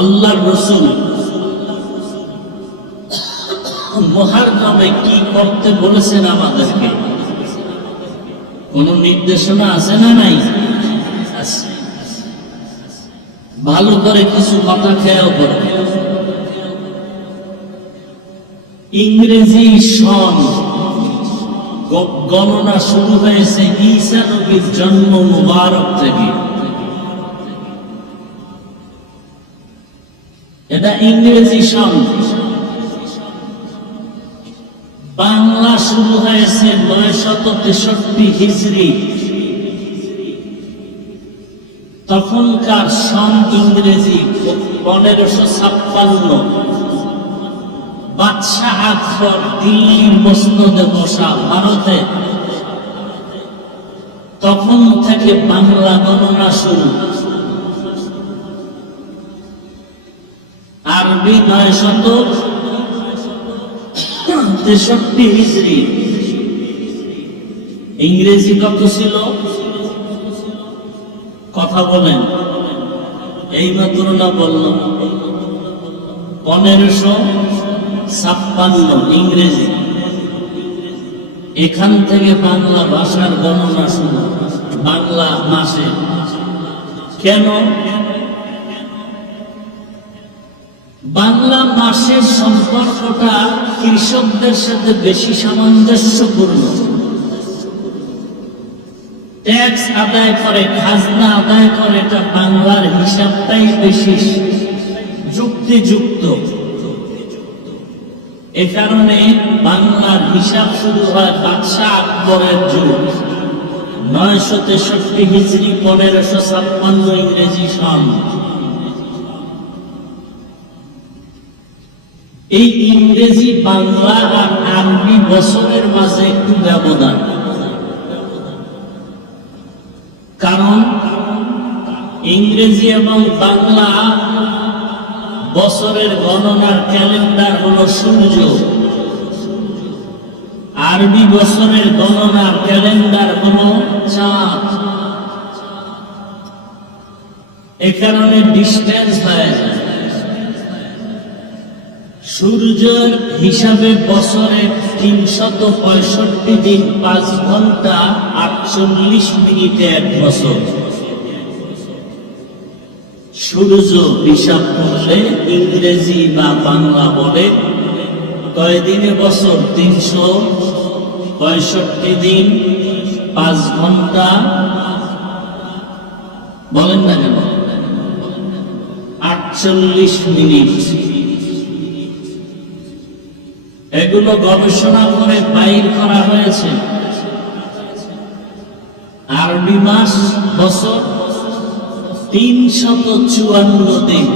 আল্লাহর রাসূল মুহররমে কি করতে বলেছেন আমাদেরকে? কোন নির্দেশনা আছে না নাই? আছে। ভালো করে কিছু কথা খেয়াল করবে। ইংরেজি সন গণনা শুরু হয়েছে ঈসা নবীর জন্ম মুবারক থেকে। এটা ইংরেজি সন। বাংলা শুরু হয়েছে 963 হিজরি। তখনকার সন ইংরেজি 1556। বাদশাহ আকবর দিল্লির মসনদে বসা ভারতে, তখন থেকে বাংলা গণনা শুরু। আরবি 963 হিজরি। ইংরেজি কত ছিল? কথা বলেন, এই মাত্র না বললাম 1556 ইংরেজি। এখান থেকে বাংলা ভাষার গণনা শুরু, বাংলা মাসে। কেন? বাংলা মাসের সম্পর্কটা কৃষকদের সাথে বেশি সামঞ্জস্যপূর্ণ। ট্যাক্স আদায় করে, খাজনা আদায় করে, এটা বাংলার হিসাবটাই বেশি যুক্তিযুক্ত। এ কারণে বাংলার হিসাব শুরু হয় বাদশাহ আকবরের যুগ, 963 হিজরি, 1556 ইংরেজি সন। এই ইংরেজি, বাংলা আর আরবি বছরের মাঝে একটু ব্যবধান। কারণ ইংরেজি এবং বাংলা বছরের গণনার ক্যালেন্ডার হলো সূর্য, আরবি বছরের গণনার ক্যালেন্ডার হলো চাঁদ। এ কারণে ডিস্টেন্স হয়ে যায়। সূর্যের হিসাবে বছরে 365 দিন 5 ঘন্টা 48 মিনিটে 1 বছর। সূর্য হিসাব করলে ইংরেজি বা বাংলা বলে কয়দিনে বছর? 365 দিন 5 ঘন্টা, বলেন না কেন, 48 মিনিট। এগুলো গবেষণা করে বাইর করা হয়েছে। আরবি মাস বছর 354 দিন।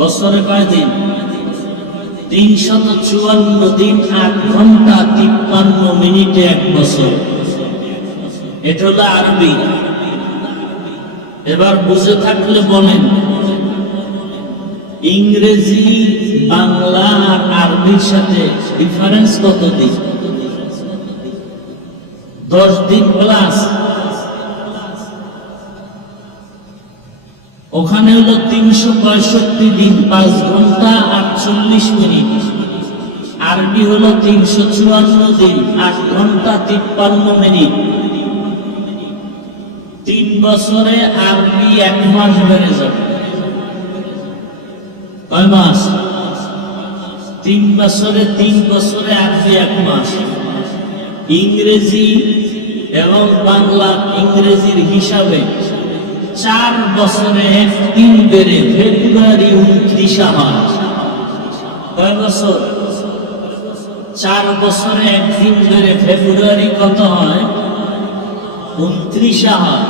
বছরে কয় দিন? 354 দিন 8 ঘন্টা 53 মিনিটে 1 বছর। এটা হলো আরবি। এবার বুঝে থাকলে বলেন, ইংরেজি, বাংলা আর আরবির সাথে ডিফারেন্স কত দিন? 10 দিন প্লাস। ওখানে হলো 365 দিন 5 ঘন্টা 48 মিনিট। আরবি হলো 354 দিন 8 ঘন্টা 53 মিনিট। 3 বছরে আরবি 1 মাস বেড়ে যাবে। কয় মাস? 3 বছরে আরবি 1 মাস। ইংরেজি এবং বাংলা ইংরেজির হিসাবে 4 বছরে 1 দিন বেড়ে ফেব্রুয়ারি 29 হয়। কয় বছর? 4 বছরে 1 দিন বেড়ে ফেব্রুয়ারি কত হয়? 29 হয়।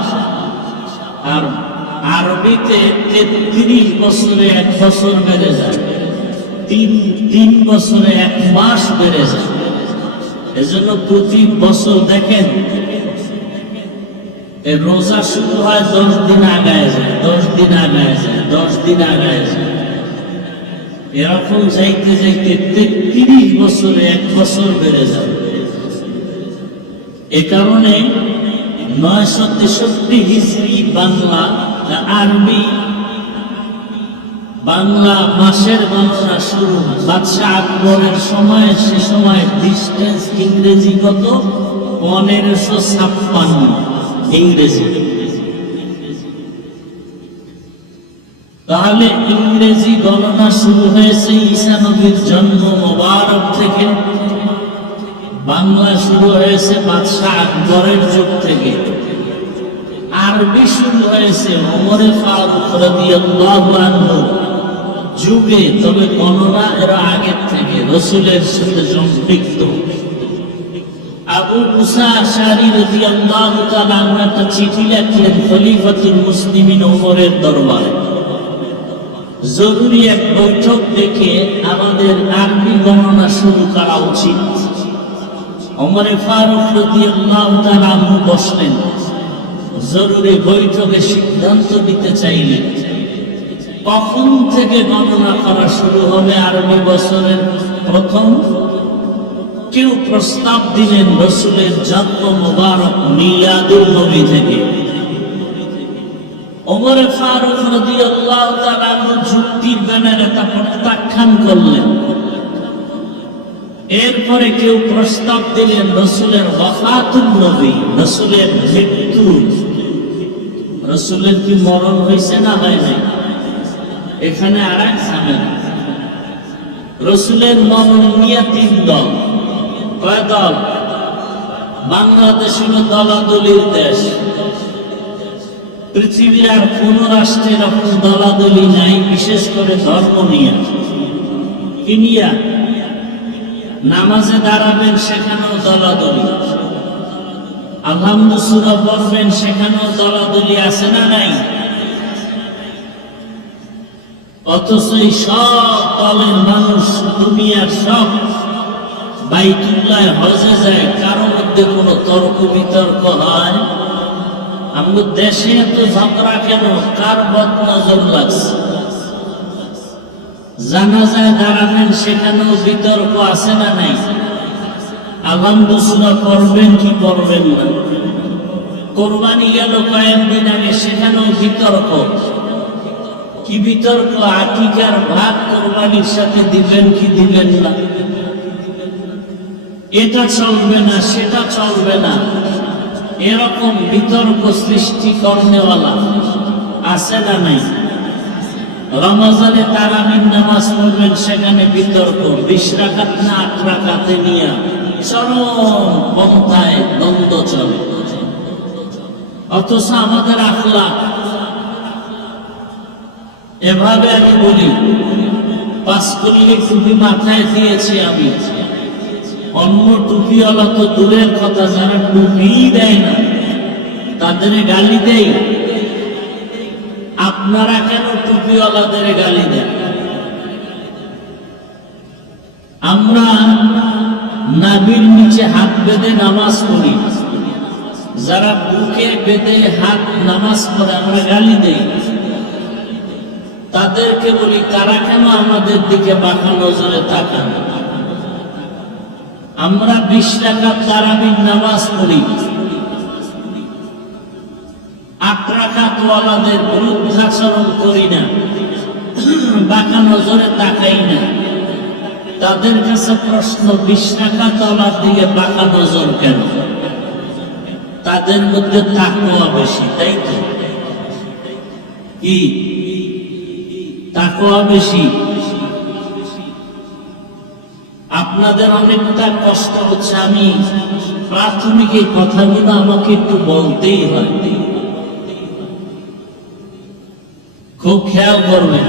আর আরবিতে 33 বছরে 1 বছর বেড়ে যায়। 3 বছরে 1 মাস বেড়ে যায়। এজন্য প্রতি বছর দেখেন রোজা শুরু হয় 10 দিন আগায় যায়, 10 দিন আগায় যায়, 10 দিন আগায় যায়। এরকম যাইতে যাইতে 33 বছরে 1 বছর বেড়ে যাবে। এ কারণে 963 হিজরি বাংলা আরবি বাংলা মাসের গণনা শুরু বাদশাহ আকবরের সময়। সে সময় ডিস্টেন্স ইংরেজি কত? 1556 ইংরেজি। তাহলে ইংরেজি গণনা শুরু হয়েছে ঈসা নবীর জন্ম মোবারক থেকে। বাংলা শুরু হয়েছে বাদশাহ আকবরের যুগ থেকে। আরবি শুরু হয়েছে ওমরে ফারুক রাদিয়াল্লাহু আনহু যুগে, তবে গণনা এরা আগের থেকে রাসূলের সাথে সম্পৃক্ত। আবু মুসা আশআরী রাদিয়াল্লাহু তাআলা আনহু একটা চিঠি লিখলেন খলিফাতুল মুসলিমিন ওমরের দরবারে। জরুরি এক বৈঠক ডেকে আমাদের আরবি গণনা শুরু করা উচিত। ওমরে ফারুক রাদিয়াল্লাহু তাআলা আনহু বসলেন। জরুরি বৈঠকে সিদ্ধান্ত নিতে চাইলেন কখন থেকে গণনা করা শুরু হবে আরবি বছরের প্রথম। কেউ প্রস্তাব দিলেন রাসূলের জন্ম মোবারক মিলাদুন নবী থেকে। ওমর ফারুক রাদিয়াল্লাহু তাআলা যুক্তির ব্যানারে তা প্রত্যাখ্যান করলেন। এরপরে কেউ প্রস্তাব দিলেন রাসূলের ওয়াফাতুন নবী, রাসূলের মৃত্যু। রাসূলের কি মরণ হয়েছে না হয় নাই? এখানে আরেক ঝামেলা। রাসূলের মরণ নিয়ে 3 দল। কয় দল? বাংলাদেশ হলো দলাদলির দেশ। পৃথিবীর আর কোন রাষ্ট্রে এরকম দলাদলি নাই, বিশেষ করে ধর্ম নিয়ে। কি নিয়ে? নামাজে দাঁড়াবেন সেখানেও দলাদলি, আলহামদু সূরা পড়বেন সেখানেও দলাদলি আছে না নাই? অথচ এই সব দলের মানুষ দুনিয়ার সব বাইতুল্লাহ হজে যায়, কারোর মধ্যে কোনো তর্ক বিতর্ক হয়? আমাদের দেশে এত ঝগড়া কেন? কার বদ নজর লাগছে? জানাজায় দাঁড়াবেন, সেখানেও বিতর্ক আছে না নাই? আলহামদুলিল্লাহ পড়বেন কি পড়বেন না? কোরবানি গেল কয়েকদিন আগে, সেখানেও বিতর্ক। কি বিতর্ক? আকিকার ভাগ কোরবানির সাথে দিবেন কি দিবেন না? এটা চলবে না, সেটা চলবে না, এরকম বিতর্ক সৃষ্টি করনেওয়ালা আছে না নাই? রমজানে তারাবির নামাজ পড়বেন, সেখানে বিতর্ক। 20 রাকাত না 8 রাকাতে নিয়ে চরম পন্থায় দ্বন্দ্ব চলে। অথচ আমাদের আখলাক এভাবে, আমি বলি 5 কলি টুপি মাথায় দিয়েছি আমি, অন্য টুপিওয়ালা তো দূরের কথা, যারা টুপি দেয় না তাদের গালি দেয়। আপনারা কেন টুপিওয়ালাদের গালি দেন? আমরা নাভির নিচে হাত বেঁধে নামাজ পড়ি, যারা বুকে বেঁধে হাত নামাজ পড়ে আমরা গালি দেই। তাদেরকে বলি, তারা কেন আমাদের দিকে বাঁকা নজরে তাকান? আমরা 20 রাকাত তারাবির নামাজ পড়ি, 8 রাকাত ওয়ালাদের বিরুদ্ধাচরণ করি না, বাঁকা নজরে তাকাই না। তাদের কাছে প্রশ্ন, 20 রাকাত ওয়ালার দিকে বাঁকা নজর কেন? তাদের মধ্যে তাকওয়া বেশি, তাই তো? কি তাকওয়া বেশি? আপনাদের অনেকটা কষ্ট হচ্ছে, আমি প্রাথমিক এই কথাগুলো আমাকে একটু বলতেই হয়। খুব খেয়াল করবেন,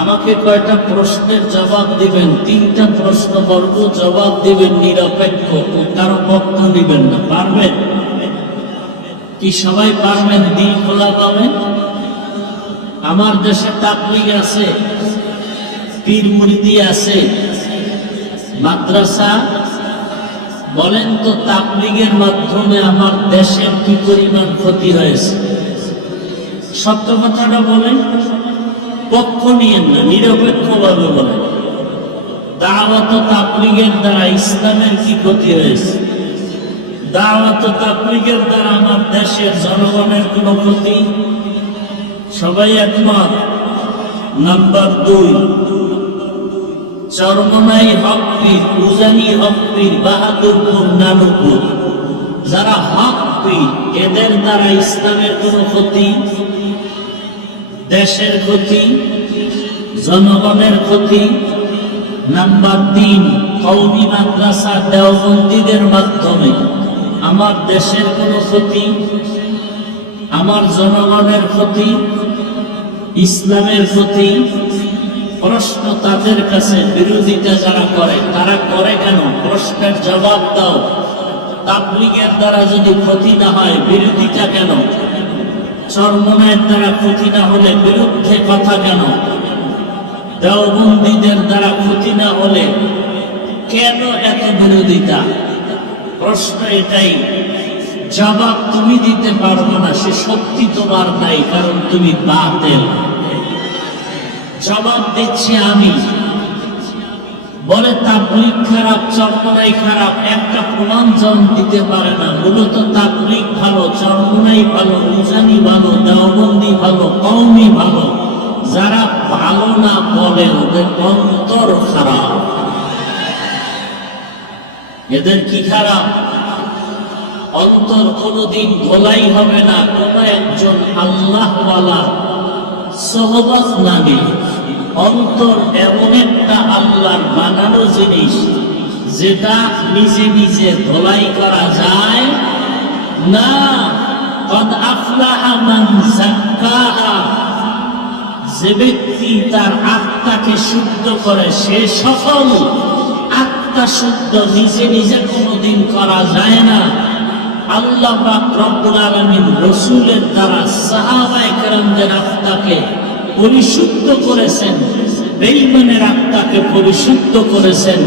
আমাকে কয়টা প্রশ্নের জবাব দিবেন, 3টা প্রশ্ন করব, জবাব দিবেন নিরপেক্ষ, কারো পক্ষ দিবেন না। পারবেন কি? সবাই পারবেন? দিল খোলা পাবেন? আমার দেশে তাবলীগ আছে, পীর মুরিদি আছে, মাদ্রাসা। বলেন তো, তাবলীগের মাধ্যমে আমার দেশের কি পরিমাণ ক্ষতি হয়েছে? সত্য কথাটা বলেন, পক্ষ নিয়েন না, নিরপেক্ষভাবে বলেন। দাওয়াত তাবলীগের দ্বারা ইসলামের কি ক্ষতি হয়েছে? দাওয়াত তাবলীগের দ্বারা আমার দেশের জনগণের কোনো ক্ষতি? সবাই একমত? নাম্বার 2, চরমনাই হক পীর, উজানি হক পীর, বাহাদুরপুর, নানুপুর, যারা হক পীর, এদের দ্বারা ইসলামের কোনো ক্ষতি? দেশের ক্ষতি, জনগণের ক্ষতি। নাম্বার 3, কওমি মাদ্রাসা দেওবন্দীদের মাধ্যমে আমার দেশের কোনো ক্ষতি? আমার জনগণের ক্ষতি? ইসলামের ক্ষতি? প্রশ্ন তাদের কাছে, বিরোধিতা যারা করে, তারা করে কেন? প্রশ্নের জবাব দাও। তাবলীগের দ্বারা যদি ক্ষতি না হয়, বিরোধিতা কেন? চরমনায়ের দ্বারা ক্ষতি না হলে বিরুদ্ধে কথা কেন? দেওবন্দীদের দ্বারা ক্ষতি না হলে কেন এত বিরোধিতা? প্রশ্ন এটাই। জবাব তুমি দিতে পারবে না, সে শক্তি তোমার নাই, কারণ তুমি বাতিল। জবাব দিচ্ছি আমি। বলে তাবলীগ খারাপ, চরমনাই খারাপ, একটা প্রমাণ জন দিতে পারে না। মূলত তাবলীগ ভালো, চরমনাই ভালো, উজানি ভালো, দেওবন্দি ভালো, কওমি ভালো। যারা ভালো না বলে, ওদের অন্তর খারাপ। এদের কি খারাপ? অন্তর কোনদিন ভোলাই হবে না। কোন একজন আল্লাহওয়ালা সোহবত নামে অন্তর এমন একটা আল্লাহর বানানো জিনিস, যেটা নিজে নিজে ধোলাই করা যায় না। কদ আফলাহা মান যাক্কাহা, যে ব্যক্তি তার আত্মাকে শুদ্ধ করে সে সফল। আত্মা শুদ্ধ নিজে নিজে কোনোদিন করা যায় না। আল্লাহ পাক রব্বুল আলামিন রাসূলের দ্বারা সাহাবায়ে কেরামদের আত্মাকে পরিশুদ্ধ করেছেন, বেঈমানের আত্মাকে পরিশুদ্ধ করেছেন।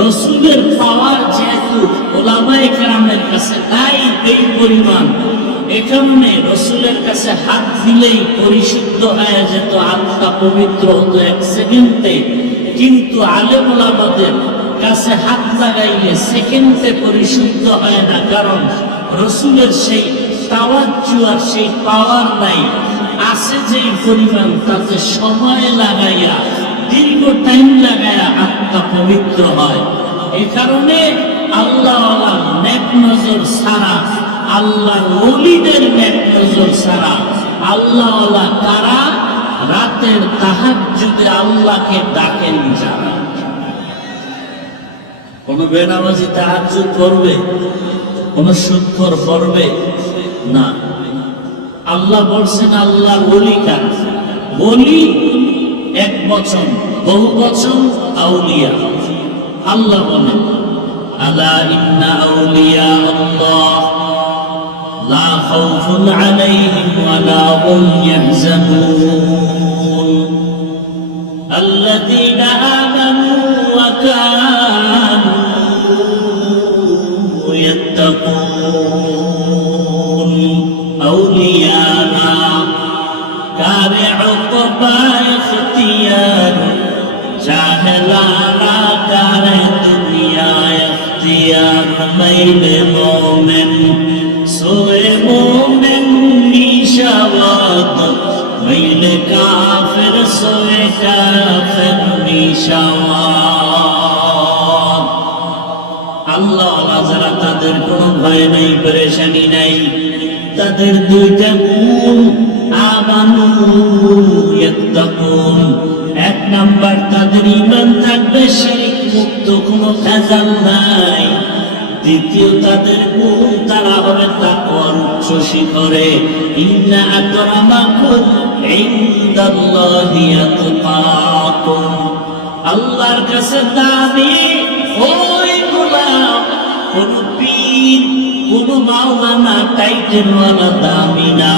রাসূলের পাওয়ার যেহেতু উলামায়ে কেরামের কাছে নাই এই পরিমাণ, এ কারণে রসুলের কাছে হাত দিলেই পরিশুদ্ধ হয়ে যেত, আত্মা পবিত্র হতো এক সেকেন্ডে। কিন্তু আলেম ওলামাদের কাছে হাত লাগাইলে সেকেন্ডে পরিশুদ্ধ হয় না, কারণ রসুলের সেই তাওয়াজ্জু আর সেই পাওয়ার নাই। আছে যেই পরিমাণ, তাতে সময় লাগাইয়া, দীর্ঘ টাইম লাগাইয়া আত্মা পবিত্র হয়। এ কারণে আল্লাহওয়ালার নেক নজর ছাড়া, আল্লাহর ওলিদের নেক নজর ছাড়া আল্লাহওয়ালা তারা রাতের তাহাজ্জুদে আল্লাহকে ডাকেন যারা। কোন বেনামাজি তাহাজ্জুদ করবে? কোন সুদখোর করবে না। আল্লাহ বলছেন আল্লাহর ওলি কার? ওলি এক বচন, বহু বচন আউলিয়া। আল্লাহ বলেন আলা ইন্না আউলিয়া আল্লাহ লা খাউফুন আলাইহিম ওয়া লা হুম ইয়াহজানুন আল্লাযীনা আমানু ওয়া কানু ইয়াত্তাকুন আউলিয়ানা কারে উকবা ইখতিয়ার জাহেলানা কারে দুনিয়া ইখতিয়ার মাইলে মোমেন সোয়ে মোমেন নিশাওয়াত মাইলে কাফের সোয়ে কাফের নিশাওয়াত। আল্লাহ যারা, তাদের কোনো ভয় নাই, পেরেশানি নাই, তাদের দুইটা গুণ আমানু ইয়াত্তাকুন। এক নাম্বার, তাদের ঈমান থাকবে শিরক মুক্ত, কোনো ভেজাল নাই। দ্বিতীয়, তাদের গুণ তারা হবে তাকওয়ার উচ্চ শিখরে। ইন্না আকরামাকুম ইনদাল্লাহি আতকাকুম। আল্লাহর কাছে দামি ওই গোলাম, কোন পীর, কোন মাওলানা টাইটেলওয়ালা দামি না।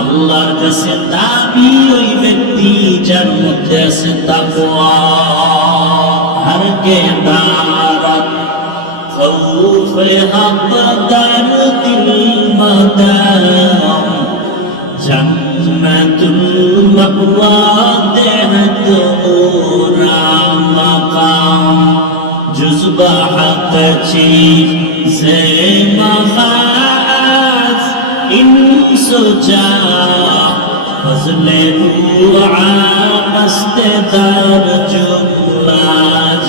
আল্লাহর কাছে দামি ওই ব্যক্তি যার মধ্যে আছে তাকওয়া। হর কে দারাত খৌফ হক দার দিল মাদাম জান্নাতুল মাওয়া দেহত রামাকাম জুজবা হক চীজে মাফাজ ইনসুজা ফজলে উআ মস্তেদার জুমলা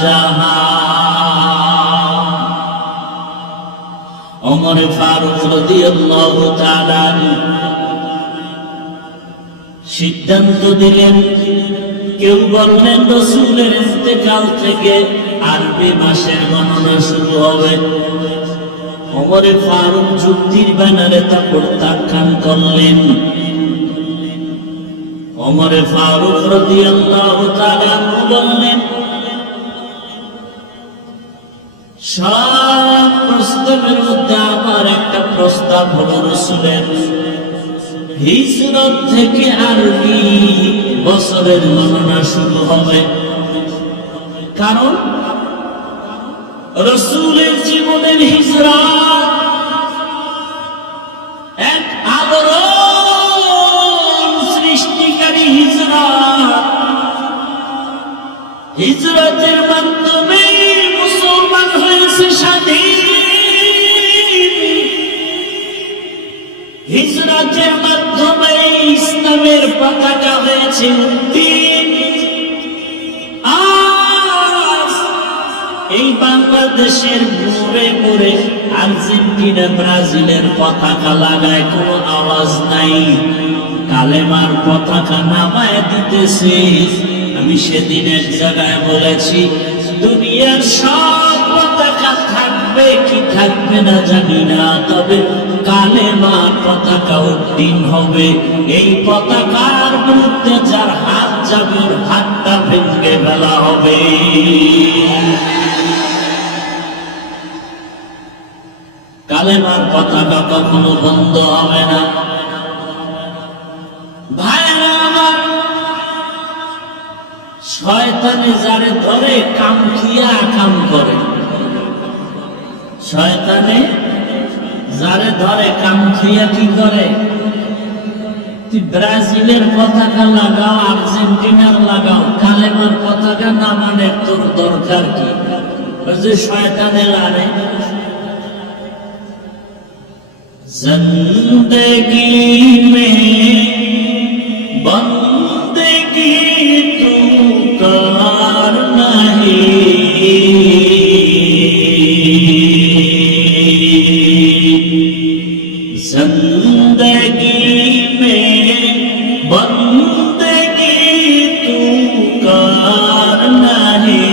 জাহান। ওমর ফারুক রাদিয়াল্লাহু তাআলা সিদ্ধান্ত দিলেন। কেউ বললেন রাসূলের ইন্তেকাল থেকে আরবি মাসের গণনা শুরু হবে। ওমর ফারুক যুক্তির ব্যানারে তা প্রত্যাখ্যান করলেন। ওমর ফারুক রাদিয়াল্লাহু তাআলা বললেন, সব প্রস্তাবের মধ্যে আমার একটা প্রস্তাব হলো, রাসূলের হিজরত থেকে আরবি বছরের গণনা শুরু হবে। কারণ রাসূলের জীবনের হিজরত এক আলোড়ন সৃষ্টিকারী হিজরত। হিজরতের মাধ্যমে মুসলমান হয়েছে স্বাধীন। হিজরতের মাধ্যমে ইসলামের পতাকা হয়েছে উত্তীর্ণ। এই বাংলাদেশের মোড়ে মোড়ে আর্জেন্টিনা ব্রাজিলের পতাকা লাগায়, কোনো আওয়াজ নাই, কালেমার পতাকা নামায় দিতেছে। আমি সেদিন এক জায়গায় বলেছি, দুনিয়ার সব পতাকা থাকবে কি থাকবে না জানি না, তবে কালেমার পতাকা উত্তীর্ণ হবে। এই পতাকার বিরুদ্ধে যার হাত যাবে, ওর হাতটা ভেঙে ফেলা হবে। কালেমার পতাকা কখনো বন্ধ হবে না। ভাইরা আমার, শয়তানে যারে ধরে কাম খিয়া কাম করে। শয়তানে যারে ধরে কাম খাইয়া কি করে? তুই ব্রাজিলের পতাকা লাগাও, আর্জেন্টিনার লাগাও, কালেমার পতাকা না মানে তোর দরকার কি? যে শয়তানের আরে জিন্দেগি মে বন্দেগি তু কার নাহি, जिंदगी में बंदगी तू कर नहीं,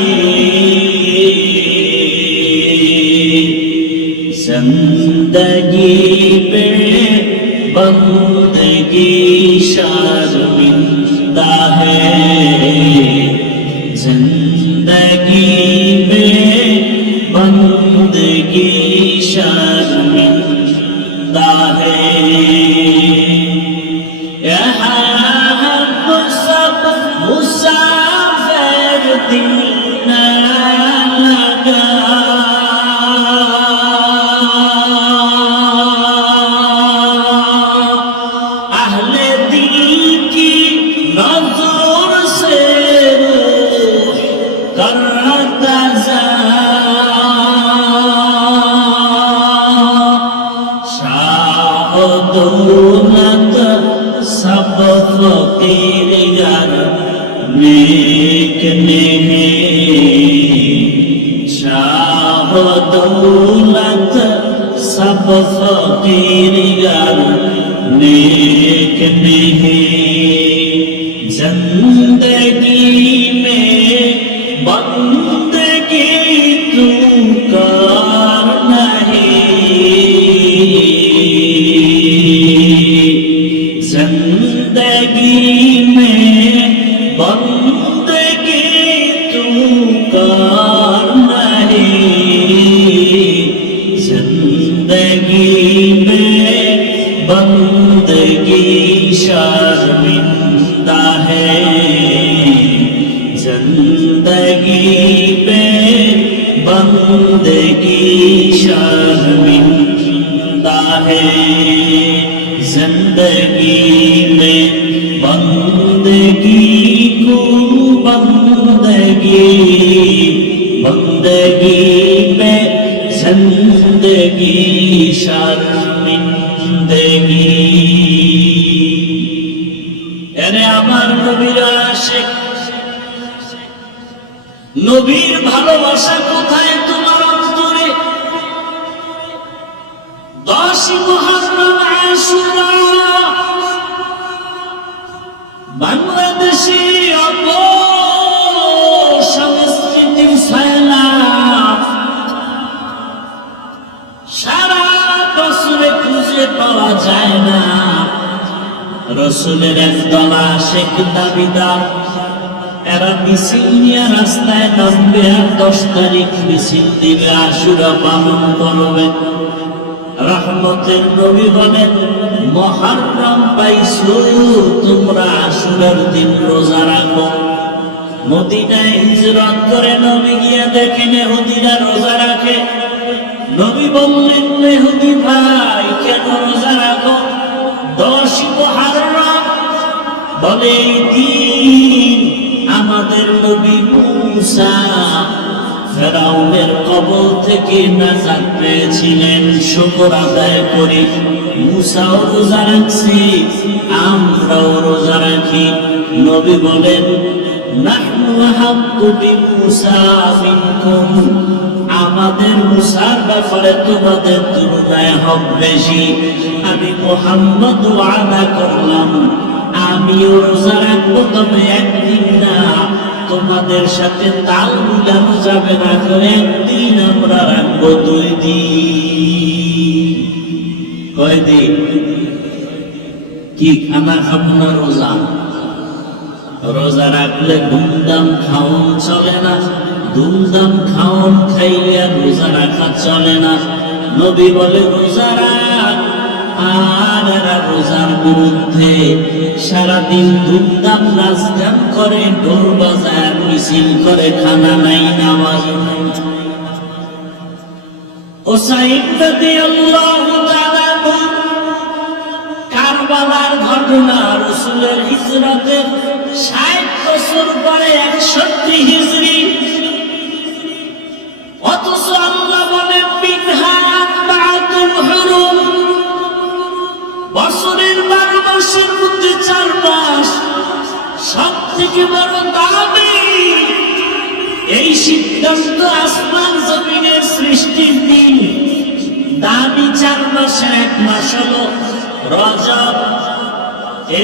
जिंदगी में बंदगी शर्मिंदा है, जिंदगी में बंदगी शर्मिंदा है। यहाँ सब मुसाफिर दिल न लगा, अहले दिल की नजर से रूह करता जा, दौलत सब फकीर यार नेक नहीं, शाह दौलत सब फकीर यार नेक नहीं, जिंदगी में बंदगी तू कर नहीं, जिंदगी में बंदगी तू कर नहीं, जिंदगी में बंदगी शर्मिंदा है, जिंदगी में बंदगी शर्मिंदा है, जिंदगी में बंदगी को बंदगी, बंदगी में जिंदगी शर्मिंदगी। এরে আমার নবীর আশিক, নবীর ভালোবাসা কোথায় তোমার অন্তরে? 10 মুহররম আশুরা বাংলাদেশি অপসংস্কৃতির ছায়া, সারা বছরে খুঁজে পাওয়া যায় না। রসুলের একদল আশিক দাবিদার, এরা মিছিল নিয়ে রাস্তায় নামবে আর 10 তারিখ মিছিল দিবে, আশুরা পালন করবে। রহমতের নবী বলেন, মুহররম পাইছো তোমরা আশুরার দিন রোজা রাখো। মদিনায় হিজরত করে নবী গিয়া দেখেন ইহুদিরা রোজা রাখে। নবী বললেন, ইহুদি ভাই কেন রোজা রাখো? 10 মুহররম বলে এই দিন আমাদের নবী মূসা ফেরাউনের কবল থেকে নাজাত পেয়েছিলেন, শুকর আদায় করি। মূসাও রোজা রাখছি, আমরাও রোজা রাখি। নবী বলেন, নাহনু আহাক্কু বিমূসা মিনকুম, আমাদের মূসার ব্যাপারে তোমাদের তুলনায় হক বেশি। আমি মুহাম্মদ ওয়াদা করলাম আমিও রোজা রাখবো, তবে একদিন না, তোমাদের সাথে তাল মিলানো যাবে না। একদিন আমরা রাখবো, 2 দিন। কয়দিন? কি খানা খাবো না? রোজা। রোজা রাখলে ধুমধাম খাওন চলে না, ধুমধাম খাওন খাইলে রোজা রাখা চলে না। নবী বলে রোজা রাখ, আর এরা রোজার বিরুদ্ধে সারাদিন ধুমধাম নাচ গান করে, ঢোল বাজায়, মিছিল করে, খানা নাই, নামাজ নাই। ওসাইদ রাদিয়াল্লাহু তাআলা কারবালার ঘটনা রাসূলের হিজরতের 60 বছর পরে 61 হিজরি, অথচ আল্লাহ বলেন মিনহা আরবাআতুল হুরুম, বছরের 12 মাসের মধ্যে 4 মাস সব থেকে বড় দামি। এই সিদ্ধান্ত আসমান জমিনের সৃষ্টির দিন দামি 4 মাসের 1 মাস হলো রজব,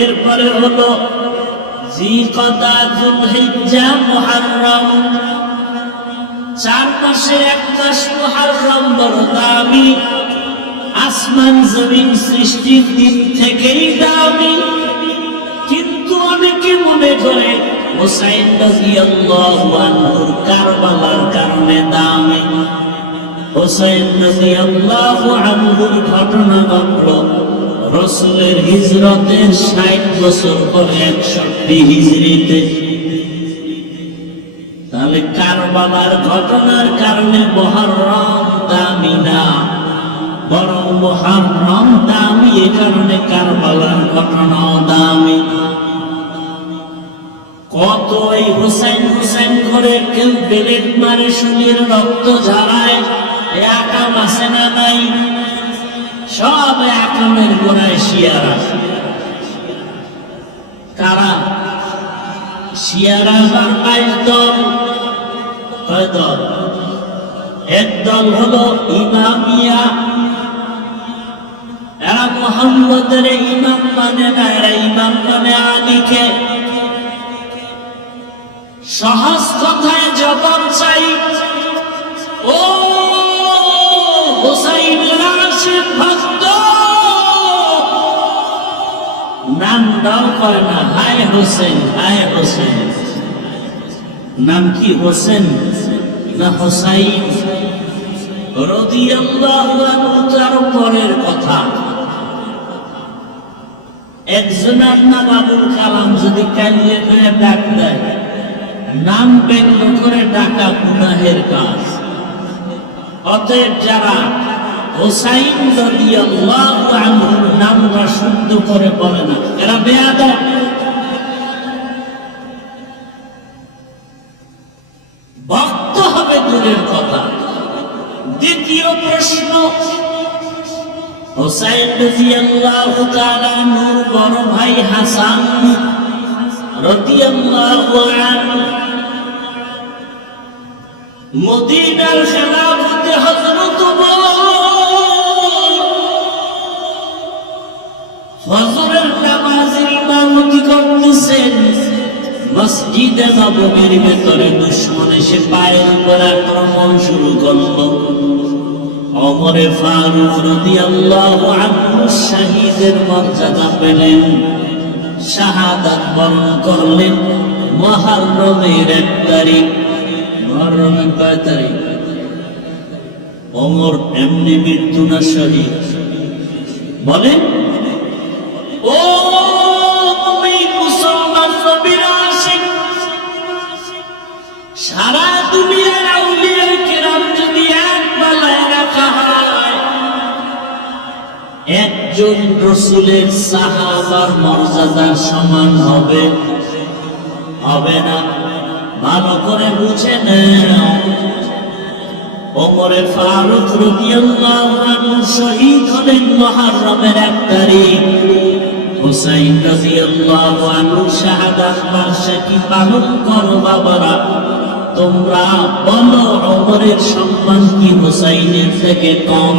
এরপরে হলো জিলকদা, যুলহিজ্জা, মুহররম। 4 মাসের 1 মাস মুহররম বড় দামি, আসমান জমিন সৃষ্টির দিন থেকেই দামি। কিন্তু অনেকে মনে করে হুসাইন রাদিয়াল্লাহু আনহুর কারবালার কারণে দামি। হুসাইন রাদিয়াল্লাহু আনহুর ঘটনা ঘটলো রাসূলের হিজরতের 60 বছর পরে 61 হিজরিতে। তাহলে কারবালার ঘটনার কারণে মুহররম দামি না, বরং মুহররম দামি, এ কারণে কারবালার ঘটনাও দামি। কত এই হুসাইন হুসাইন করে কেউ বেলেট মারে, শরীর রক্ত ঝরায়, একাম আছে না নাই? সব একামের গোড়ায় শিয়ারা। কারা? শিয়ারা। 22 দল। কয় দল? এক দল হলো ইমামিয়া, এরা মুহাম্মদের ইমাম মানে না, এরা ইমাম মানে আলীকে। সহজ কথায় জবাব চাই, ও হুসাইনের আশিক ভক্ত, নাম দাও কয় না, হায় হোসেন, হায় হোসেন। নাম কি হোসেন না হুসাইন রাদিয়াল্লাহু আনহু? তার পরের কথা, একজনের নাম আবুল কালাম যদি কালিয়ে করে ডাক দেয়, নাম ব্যঙ্গ করে ডাকা গুনাহের কাজ। অতএব যারা হুসাইন রাদিয়াল্লাহু আনহুর নামটা শুদ্ধ করে বলে না, এরা বেয়াদব। ভক্ত হবে দূরের কথা। দ্বিতীয় প্রশ্ন, হুসাইন রাদিয়াল্লাহু তাআলা আনহুর বড় ভাই হাসান রাদিয়াল্লাহু আনহু মদিনার খেলাফতে হযরত ফজরের নামাজের ইমামতি করতেছেন। মসজিদে নববীর ভেতরে দুশমন এসে পায়ের উপর আক্রমণ শুরু করলো। ওমরে ফারুক রাদিয়াল্লাহু আনহু শহীদের মর্যাদা পেলেন, শাহাদাত বরণ করলেন মুহররমের 1 তারিখ। মুহররমের কয় তারিখ? ওমর এমনি মৃত্যু না শহীদ? বলেন। ও মুসলমান নবীর আশিক, সারা দুনিয়ার আউলিয়া কিরাম যদি এক বেলায় রাখা হয়, একজন রাসূলের সাহাবার মর্যাদার সমান হবে? হবে না। ভালো করে বুঝে নাও, ওমরে ফারুক রাদিয়াল্লাহু আনহু শহীদ হলেন মুহররমের 1 তারিখ। হুসাইন রাদিয়াল্লাহু আনহু শাহাদাত বার্ষিকী পালন করো বাবারা। তোমরা বলো, ওমরের সম্মান কি হুসাইনের থেকে কম?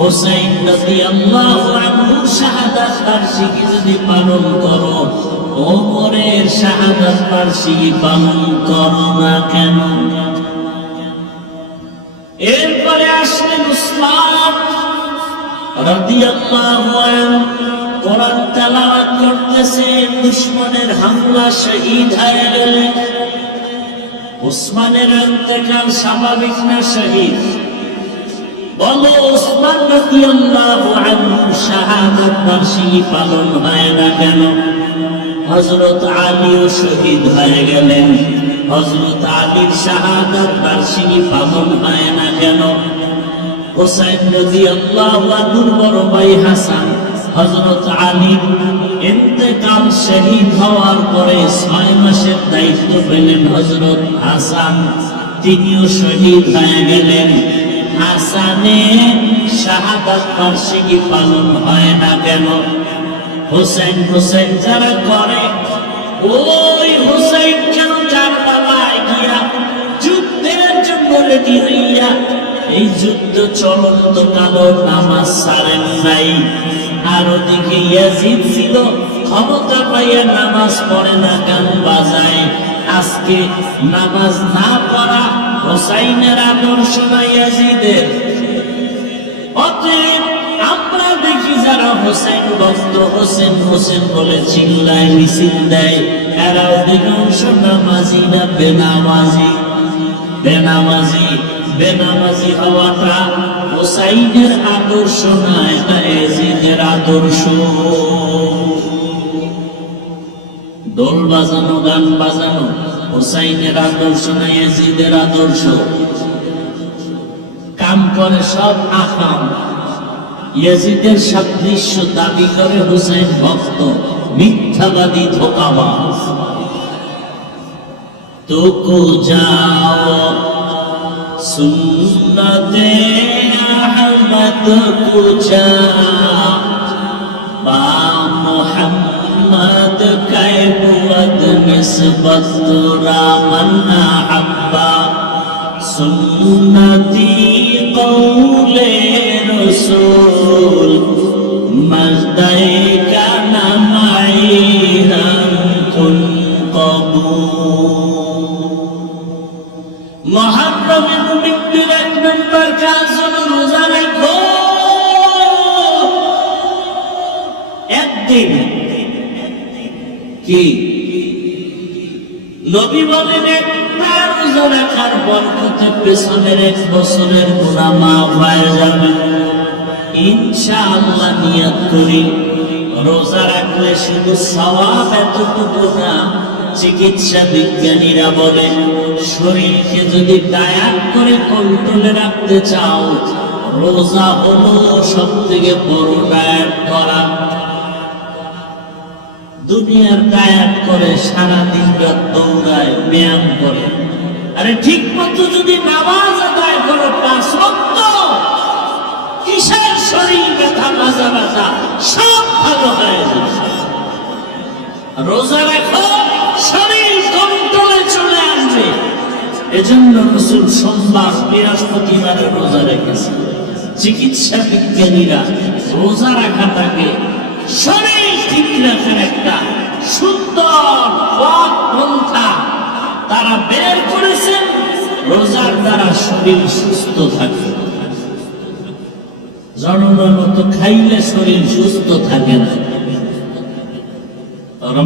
হুসাইন রাদিয়াল্লাহু আনহু শাহাদাত বার্ষিকী যদি পালন করো, ওমরের শাহাদাত বার্ষিকী পালন করো না কেন? এরপরে আসলেন উসমান রাদিয়াল্লাহু আনহু, কোরআন তেলাওয়াত করতেছে, দুশমনের হামলা, শহীদ হয়ে গেলেন। উসমানের ইন্তেকাল স্বাভাবিক না শহীদ? বলো, উসমান রাদিয়াল্লাহু আনহু শাহাদাত বার্ষিকী পালন হয় না কেন? হযরত আলীও শহীদ হয়ে গেলেন, হযরত আলীর শাহাদাত বার্ষিকী পালন হয় না কেন? হুসাইন রাদিয়াল্লাহু আনহুর বড় ভাই হাসান হযরত আলী ইন্তেকাল শহীদ হওয়ার পরে 6 মাসের দায়িত্ব পেলেন হযরত হাসান, তিনিও শহীদ হয়ে গেলেন। হাসানে শাহাদাত বার্ষিকী পালন হয় না কেন? হোসেন হোসেন যারা করে, ওই হোসেন কেন কারবালায় গিয়া যুদ্ধের জন্য রেডি হইয়া এই যুদ্ধ চলন্ত কালো নামাজ ছাড়েন নাই। আর ওদিকে ইয়াজিদ ছিল ক্ষমতা পাইয়া নামাজ পড়ে না, গান বাজায়। আজকে নামাজ না পড়া হোসাইনের আদর্শ না ইয়াজিদের। অতএব আমরা দেখি যারা হোসেন ভক্ত, হোসেন হোসেন বলে চিল্লায় মিছিল দেয়, এরা অধিকাংশ নামাজি না বেনামাজি। বেনামাজি বেনামাজি হওয়াটা হোসাইনের আদর্শ না, এটা ইয়াজিদের আদর্শ। দোল বাজানো, গান বাজানো হোসাইনের আদর্শ না ইয়াজিদের আদর্শ। কাম করে সব আকাম, ইয়াজিদের সাদৃশ্য দাবি করে হোসেন ভক্ত, মিথ্যাবাদী, ধোঁকাবাজ। তোকো যাও সুন্নতে আহমদ কুজা বা মুহাম্মদ কায়বুদ নিসবত রামান আব্বা সুন্নতি কৌলে রসূল মজদায়ে কানা মাইরান কুন কবুল। মুহররমের মুমিনদের 1 নম্বর কাজ হলো রোজা রাখো। একদিন কি নবী বলেন, একটা রোজা রাখার বরকতে পেছনের 1 বছরের গুনাহ মাফ হয়ে যাবে। ইনশাআল্লাহ নিয়ত করি, রোজা রাখলে শুধু সওয়াব এতটুকু না, চিকিৎসা বিজ্ঞানীরা বলে শরীরকে যদি ডায়েট করে কন্ট্রোলে রাখতে চাও, রোজা হলো সবথেকে বড় ডায়েট করা। দুনিয়ার ডায়েট করে সারাদিন রাত দৌড়ায়, ব্যায়াম করে, আরে ঠিক মতো যদি নামাজ আদায় করো 5 ওয়াক্ত, কিসের শরীর ব্যথা, মাজা ব্যথা সব ভালো হয়ে যাবে। রোজা রাখো, শরীর কন্ট্রোলে চলে আসবে। এজন্য রাসূল সোমবার, বৃহস্পতিবারে রোজা রেখেছে। চিকিৎসা বিজ্ঞানীরা রোজা রাখাটাকে শরীর ঠিক রাখার একটা সুন্দর পথ পন্থা তারা বের করেছেন। রোজার দ্বারা শরীর সুস্থ থাকে। জনগণ মতো খাইলে শরীর সুস্থ থাকে না।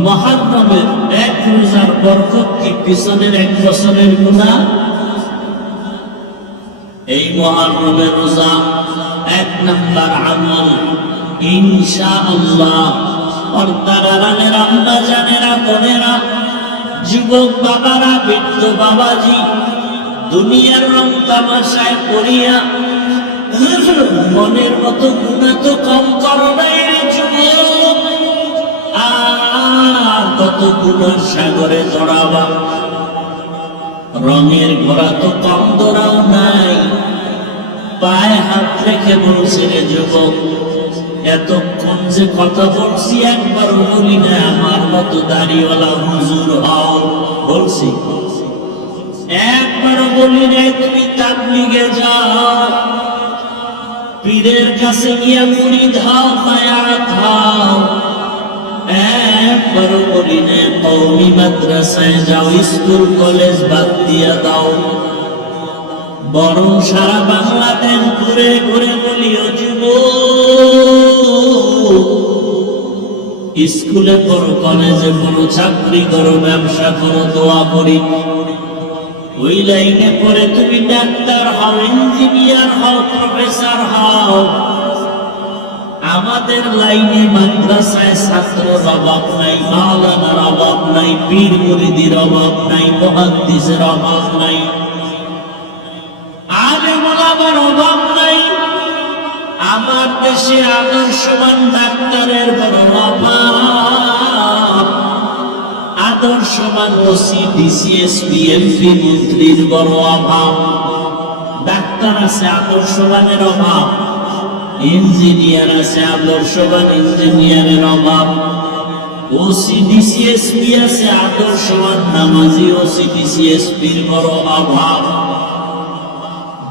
মুহররমের 1 রোজার বরকত কি পিছনের 1 বছরের গুনাহ? এই মুহররমের রোজা 1 নম্বর আমল। ইনশাআল্লাহ পর্দার আড়ালের আম্মা জানেরা, বোনেরা, যুবক বাবারা, বৃদ্ধ বাবাজি, দুনিয়ার রং তামাশায় পড়িয়া মনের মতো গুনাহ তো কম করো নাই রে যুবক। আর কত গুনার সাগরে জড়াবা। রঙের ঘোড়া তো কম দৌড়াও নাই। পায়ে হাত রেখে বলছে রে যুবক, এতক্ষণ যে কথা বলছি একবারও বলি না আমার মতো দাড়িওয়ালা হুজুর হও। বলছি একবারও বলি না তুমি তাবলীগে যাও, পীরের কাছে গিয়া মুরিদ হও, বায়াত হও। একবারও বলি না কওমি মাদ্রাসায় যাও, স্কুল কলেজ বাদ দিয়া দাও। বরং সারা বাংলাদেশ ঘুরে ঘুরে বলিও যুবক, স্কুলে পড়ো, কলেজে পড়ো, চাকরি করো, ব্যবসা করো, দোয়া করি। ওই লাইনে পড়ে তুমি ডাক্তার হও, ইঞ্জিনিয়ার হও, প্রফেসর হও। আমাদের লাইনে মাদ্রাসায় ছাত্রের অভাব নাই, মাওলানার অভাব নাই, পীর মুরিদির অভাব নাই, মুহাদ্দিসের অভাব নাই, আলেম ওলামার অভাব নাই। আমার দেশে আদর্শবান ডাক্তারের বড় অভাব, আদর্শবান ওসি ডিসিএসপি এমপি মন্ত্রীর বড় অভাব। ডাক্তার আছে, আদর্শবানের অভাব। ইঞ্জিনিয়ার আছে, আদর্শবান ইঞ্জিনিয়ারের অভাব। ওসি ডিসিএসপি আছে, আদর্শবান নামাজি ওসি ডিসিএসপির বড় অভাব।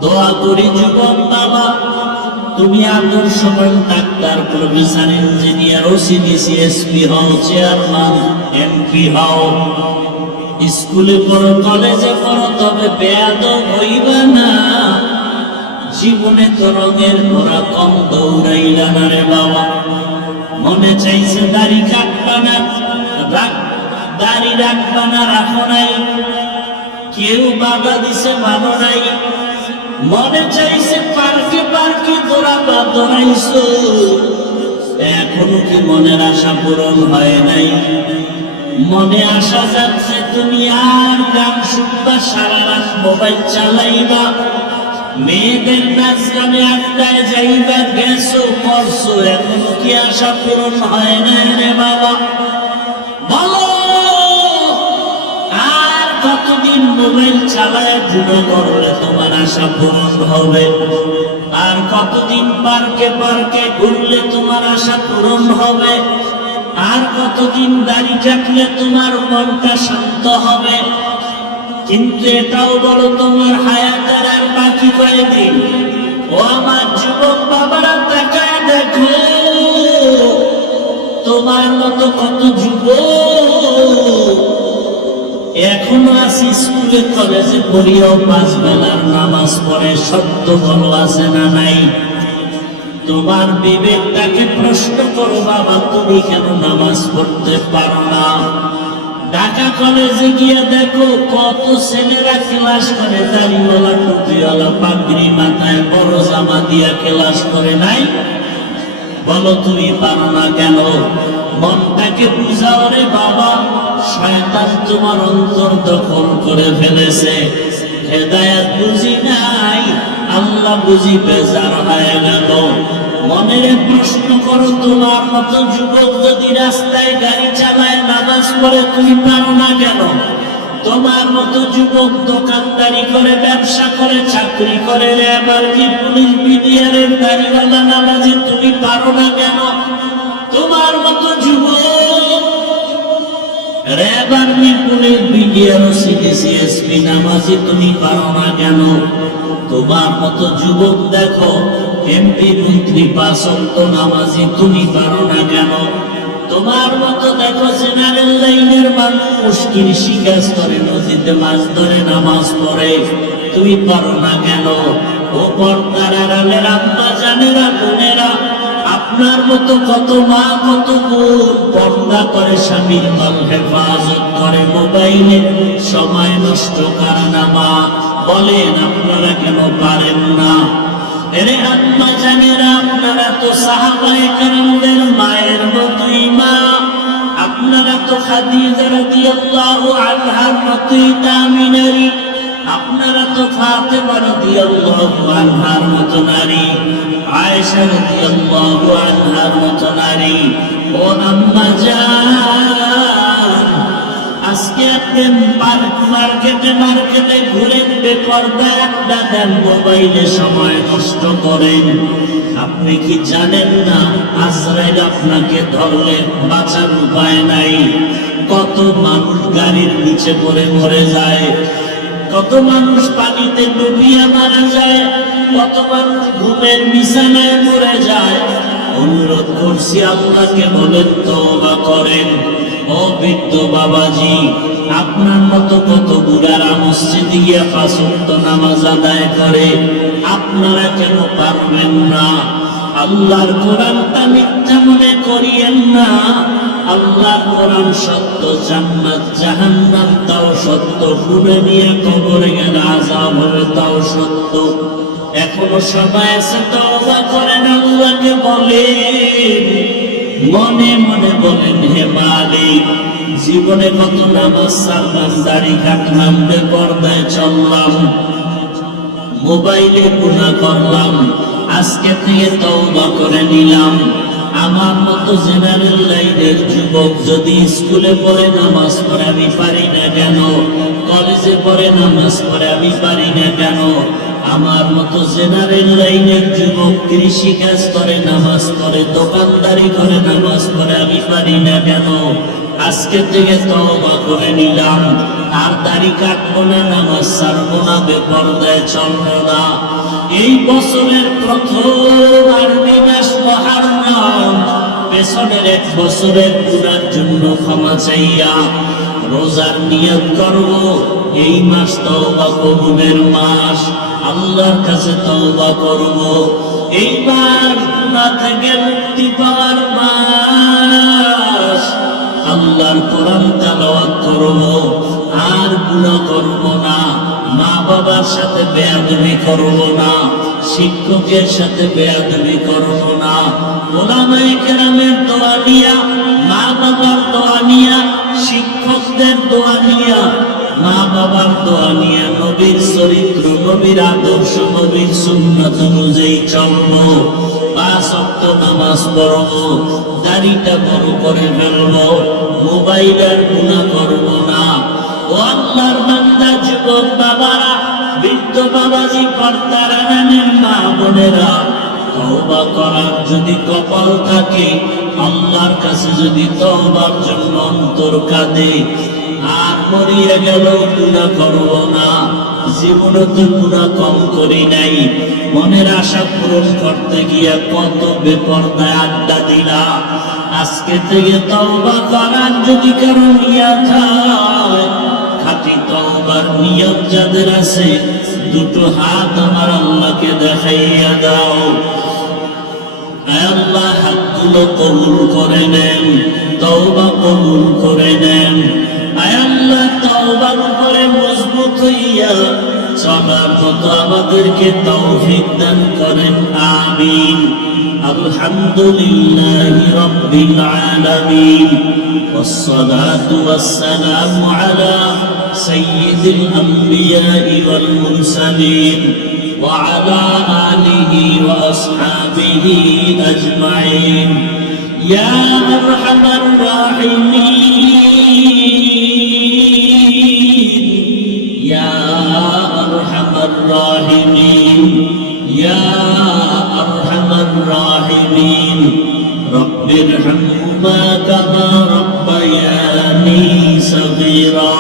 দোয়া করি যুবক বাবা, তুমি আদর্শবান doctor, professor, engineer, OC DC SP হও, চেয়ারম্যান, এমপি হও। স্কুলে পড়ো, কলেজে পড়ো, তবে বেয়াদব হইবা না। জীবনে তো রঙের ঘোড়া কম দৌড়াইলা না রে বাবা। মনে চাইছে দাড়ি কাটবা না, দাড়ি রাখবা না, রাখো নাই। কেউ বাধা দিছে, ভালো নাই। মনে চাইছে পার্কে পার্কে দৌড়াবা, দৌড়াইছো। এখনো কি মনের আশা পূরণ হয় নাই? মনে আসা যাচ্ছে তুমি আর গান শুনবা, সারা রাত মোবাইল চালাইবা, মেয়েদের নাচ গানে আড্ডায় যাইবা, গেছো করছো, এখনো কি আশা পূরণ হয় নাই রে বাবা? বলো, আর কতদিন মোবাইল চালায় গুণা করলে তোমার আশা পূরণ হবে? আর কতদিন পার্কে পার্কে ঘুরলে তোমার আশা পূরণ হবে? আর কতদিন দাড়ি কাটলে তোমার মনটা শান্ত হবে? কিন্তু এটাও বলো, তোমার হায়াতের আর বাকি কয়দিন? ও আমার যুবক বাবারা, তাকায় দেখো, তোমার মতো কত যুবক এখনো আছে স্কুলে কলেজে পড়িয়াও 5 বেলার নামাজ পড়ে। সত্য বলো, আছে না নাই? তোমার বিবেকটাকে প্রশ্ন করো বাবা, তুমি কেন নামাজ পড়তে পারো না? ঢাকা কলেজে গিয়ে দেখো কত ছেলেরা ক্লাস করে, দাড়িওয়ালা, টুপিওয়ালা, পাগড়ি মাথায়, বড় জামা দিয়া ক্লাস করে নাই? বলো, তুমি পারো না কেন? মনটাকে বুঝাও রে বাবা, শয়তান তোমার অন্তর দখল করে ফেলেছে। হেদায়েত বুঝি নাই, আল্লাহ বুঝি বেজার হয়ে গেল। মনের প্রশ্ন করো, তোমার মতো যুবক যদি রাস্তায় গাড়ি চালায়, নামাজ পড়ে, তুমি পারো না কেন? তোমার মতো যুবক দোকানদারি করে, ব্যবসা করে, চাকরি করে, র্যাব, পুলিশ, বিডিআরের দাড়িওয়ালা নামাজি, তুমি পারো না কেন? তোমার মতো যুবক র্যাব, আর্মি, পুলিশ, বিডিআর, সিডিসিএসপি নামাজি, তুমি পারো না কেন? তোমার মতো যুবক দেখো এমপি মন্ত্রী 5 ওয়াক্ত নামাজি, তুমি পারো না কেন? তোমার মতো দেখো জেনারেল লাইনের মানুষ কৃষি কাজ করে, নদীতে মাছ ধরে, নামাজ পড়ে, তুমি পারো না কেন? ও পর্দার আড়ালের আম্মা জানেরা, বোনেরা, আপনার মতো কত মা, কত বোন পর্দা করে, স্বামীর মাল হেফাজত করে, মোবাইলে সময় নষ্ট করে না। মা বলেন, আপনারা কেন পারেন না? এরে আম্মা জানেরা, আপনারা তো সাহাবায়ে কেরামদের মায়ের মতোই মা। আপনারা তো খাদিজা রাদিয়াল্লাহু আনহার মতোই দামি নারী। আপনারা তো ফাতেমা রাদিয়াল্লাহু আনহার মতো নারী, আয়েশা রাদিয়াল্লাহু আনহার মতো নারী। ও আম্মা জান, আজকে আপনি মার্কেটে ঘুরে বেপরদা আড্ডা দেন, মোবাইলে সময় নষ্ট করেন। আপনি কি জানেন না, আজরাইল আপনাকে ধরলে বাঁচার উপায় নাই? কত মানুষ গাড়ির নিচে পড়ে মরে যায়, কত মানুষ পানিতে ডুবিয়ে মারা যায়, কত মানুষ ঘুমের বিছানায় মরে যায়। অনুরোধ করছি, আল্লাহকে বলেন, তওবা করেন। ও বৃদ্ধ বাবাজি, আপনার মতো কত বুড়ারা মসজিদে গিয়ে 5 ওয়াক্ত নামাজ আদায় করে, আপনারা কেন পারবেন না? আল্লাহর কোরআনটা মিথ্যা মনে করিয়েন না। আল্লাহর কোরআন সত্য, জান্নাত জাহান্নাম তাও সত্য, ঘুরে নিয়ে কবরে গেলে আযাব হবে তাও সত্য। এখনো সময় আছে, তওবা করেন, আল্লাহকে বলেন, মনে মনে বলেন, হে মালিক, জীবনে কত নামাজ ছাড়লাম, দাড়ি কাটলাম, বেপরদায় চললাম, মোবাইলে গুনাহ করলাম, আজকে থেকে তওবা করে নিলাম। আমার মতো জেনারেল লাইনের যুবক যদি স্কুলে পড়ে নামাজ পড়ে আমি পারি না কেন, কলেজে পড়ে নামাজ পড়ে আমি পারি না কেন, আমার মতো জেনারেল লাইনের যুবক কৃষি কাজ করে নামাজ পড়ে, দোকানদারি করে নামাজ পড়ে আমি পারি না কেন? আজকে থেকে তওবা করে নিলাম, আর দাড়ি কাটবো না, নামাজ ছাড়বো না, বেপরদায় চলবো না। এই বছরের প্রথম আরবি মাস মুহররম, পেছনের এক বছরের গুনার জন্য ক্ষমা চাইয়া রোজার নিয়ত করব। এই মাস তওবা কবুলের মাস, আল্লাহর কাছে তওবা করব। এই মাস গুনাহ থেকে মুক্তি পাওয়ার মাস, আল্লাহর কোরআন তেলাওয়াত করব, আর গুনাহ করব না, মা বাবার সাথে বেয়াদবি করব না, শিক্ষকের সাথে বেয়াদবি করব না, ওলামায়ে কেরামের দোয়া নিয়া, মা বাবার দোয়া নিয়া, শিক্ষকদের দোয়া নিয়া, মা বাবার দোয়া নিয়া, নবীর চরিত্র, নবীর আদর্শ, নবীর সুন্নাত অনুযায়ী চলব। 5 ওয়াক্ত নামাজ পড়ব, দাড়িটা বড় করে ফেলব, মোবাইলের গুনাহ করব না। ও আল্লাহর বান্দা যুবক বাবারা, বৃদ্ধ বাবাজি, কর্তারা, নানের মা বোনেরা, তওবা করার যদি কপাল থাকে, আল্লাহর কাছে যদি তওবার জন্য অন্তর কাঁদে, আর মরিয়া গেল গুনাহ করব না। জীবনে তো গুনাহ কম করি নাই, মনের আশা পূরণ করতে গিয়া কত বেপরদায় আড্ডা দিলা। আজকে থেকে তওবা করার যদি কারো নিয়ত হয়, খাঁটি তওবার নিয়ত যাদের আছে, দুটো হাত আমার আল্লাহকে দেখাইয়া দাও। আয় আল্লাহ, হাতগুলো কবুল করে নেন, তওবা কবুল করে নেন। আয় আল্লাহ, তওবার উপরে মজবুত হইয়া চলার মতো আমাদেরকে তৌফিক দান করেন, আমিন। আলহামদুলিল্লাহি রাব্বিল আলামিন, ওয়াসসালাতু ওয়াসসালামু আলা সাইয়্যিদিল আমবিয়াই ওয়াল মুরসালিন ওয়া আলা আলিহি ওয়া আসহাবিহি আজমাইন। ইয়া আরহামার রাহিমিন, ইয়া আরহামার রাহিমিন, ইয়া আরহামার রাহিমিন। রব্বিরহামহুমা কামা রাব্বায়ানি সগীরা।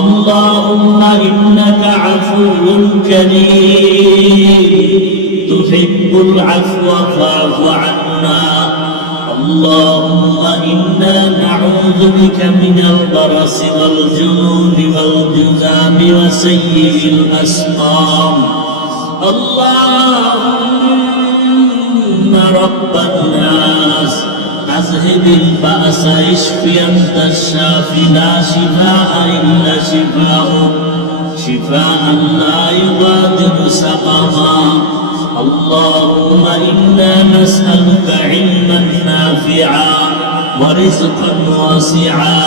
আল্লাহুম্মা ইন্নাকা আফুউন কারীম, তুহিব্বুল আফওয়া ফা'ফু আন্না। اللهم إنا نعوذ بك من البرص والجنون والجذام وسيء الأسقام. اللهم رب الناس أذهب البأس اشف أنت الشافي لا شفاء إلا شفاؤك شفاء لا يغادر سقما. اللهم إنا نسألك علما نافعا ورزقا واسعا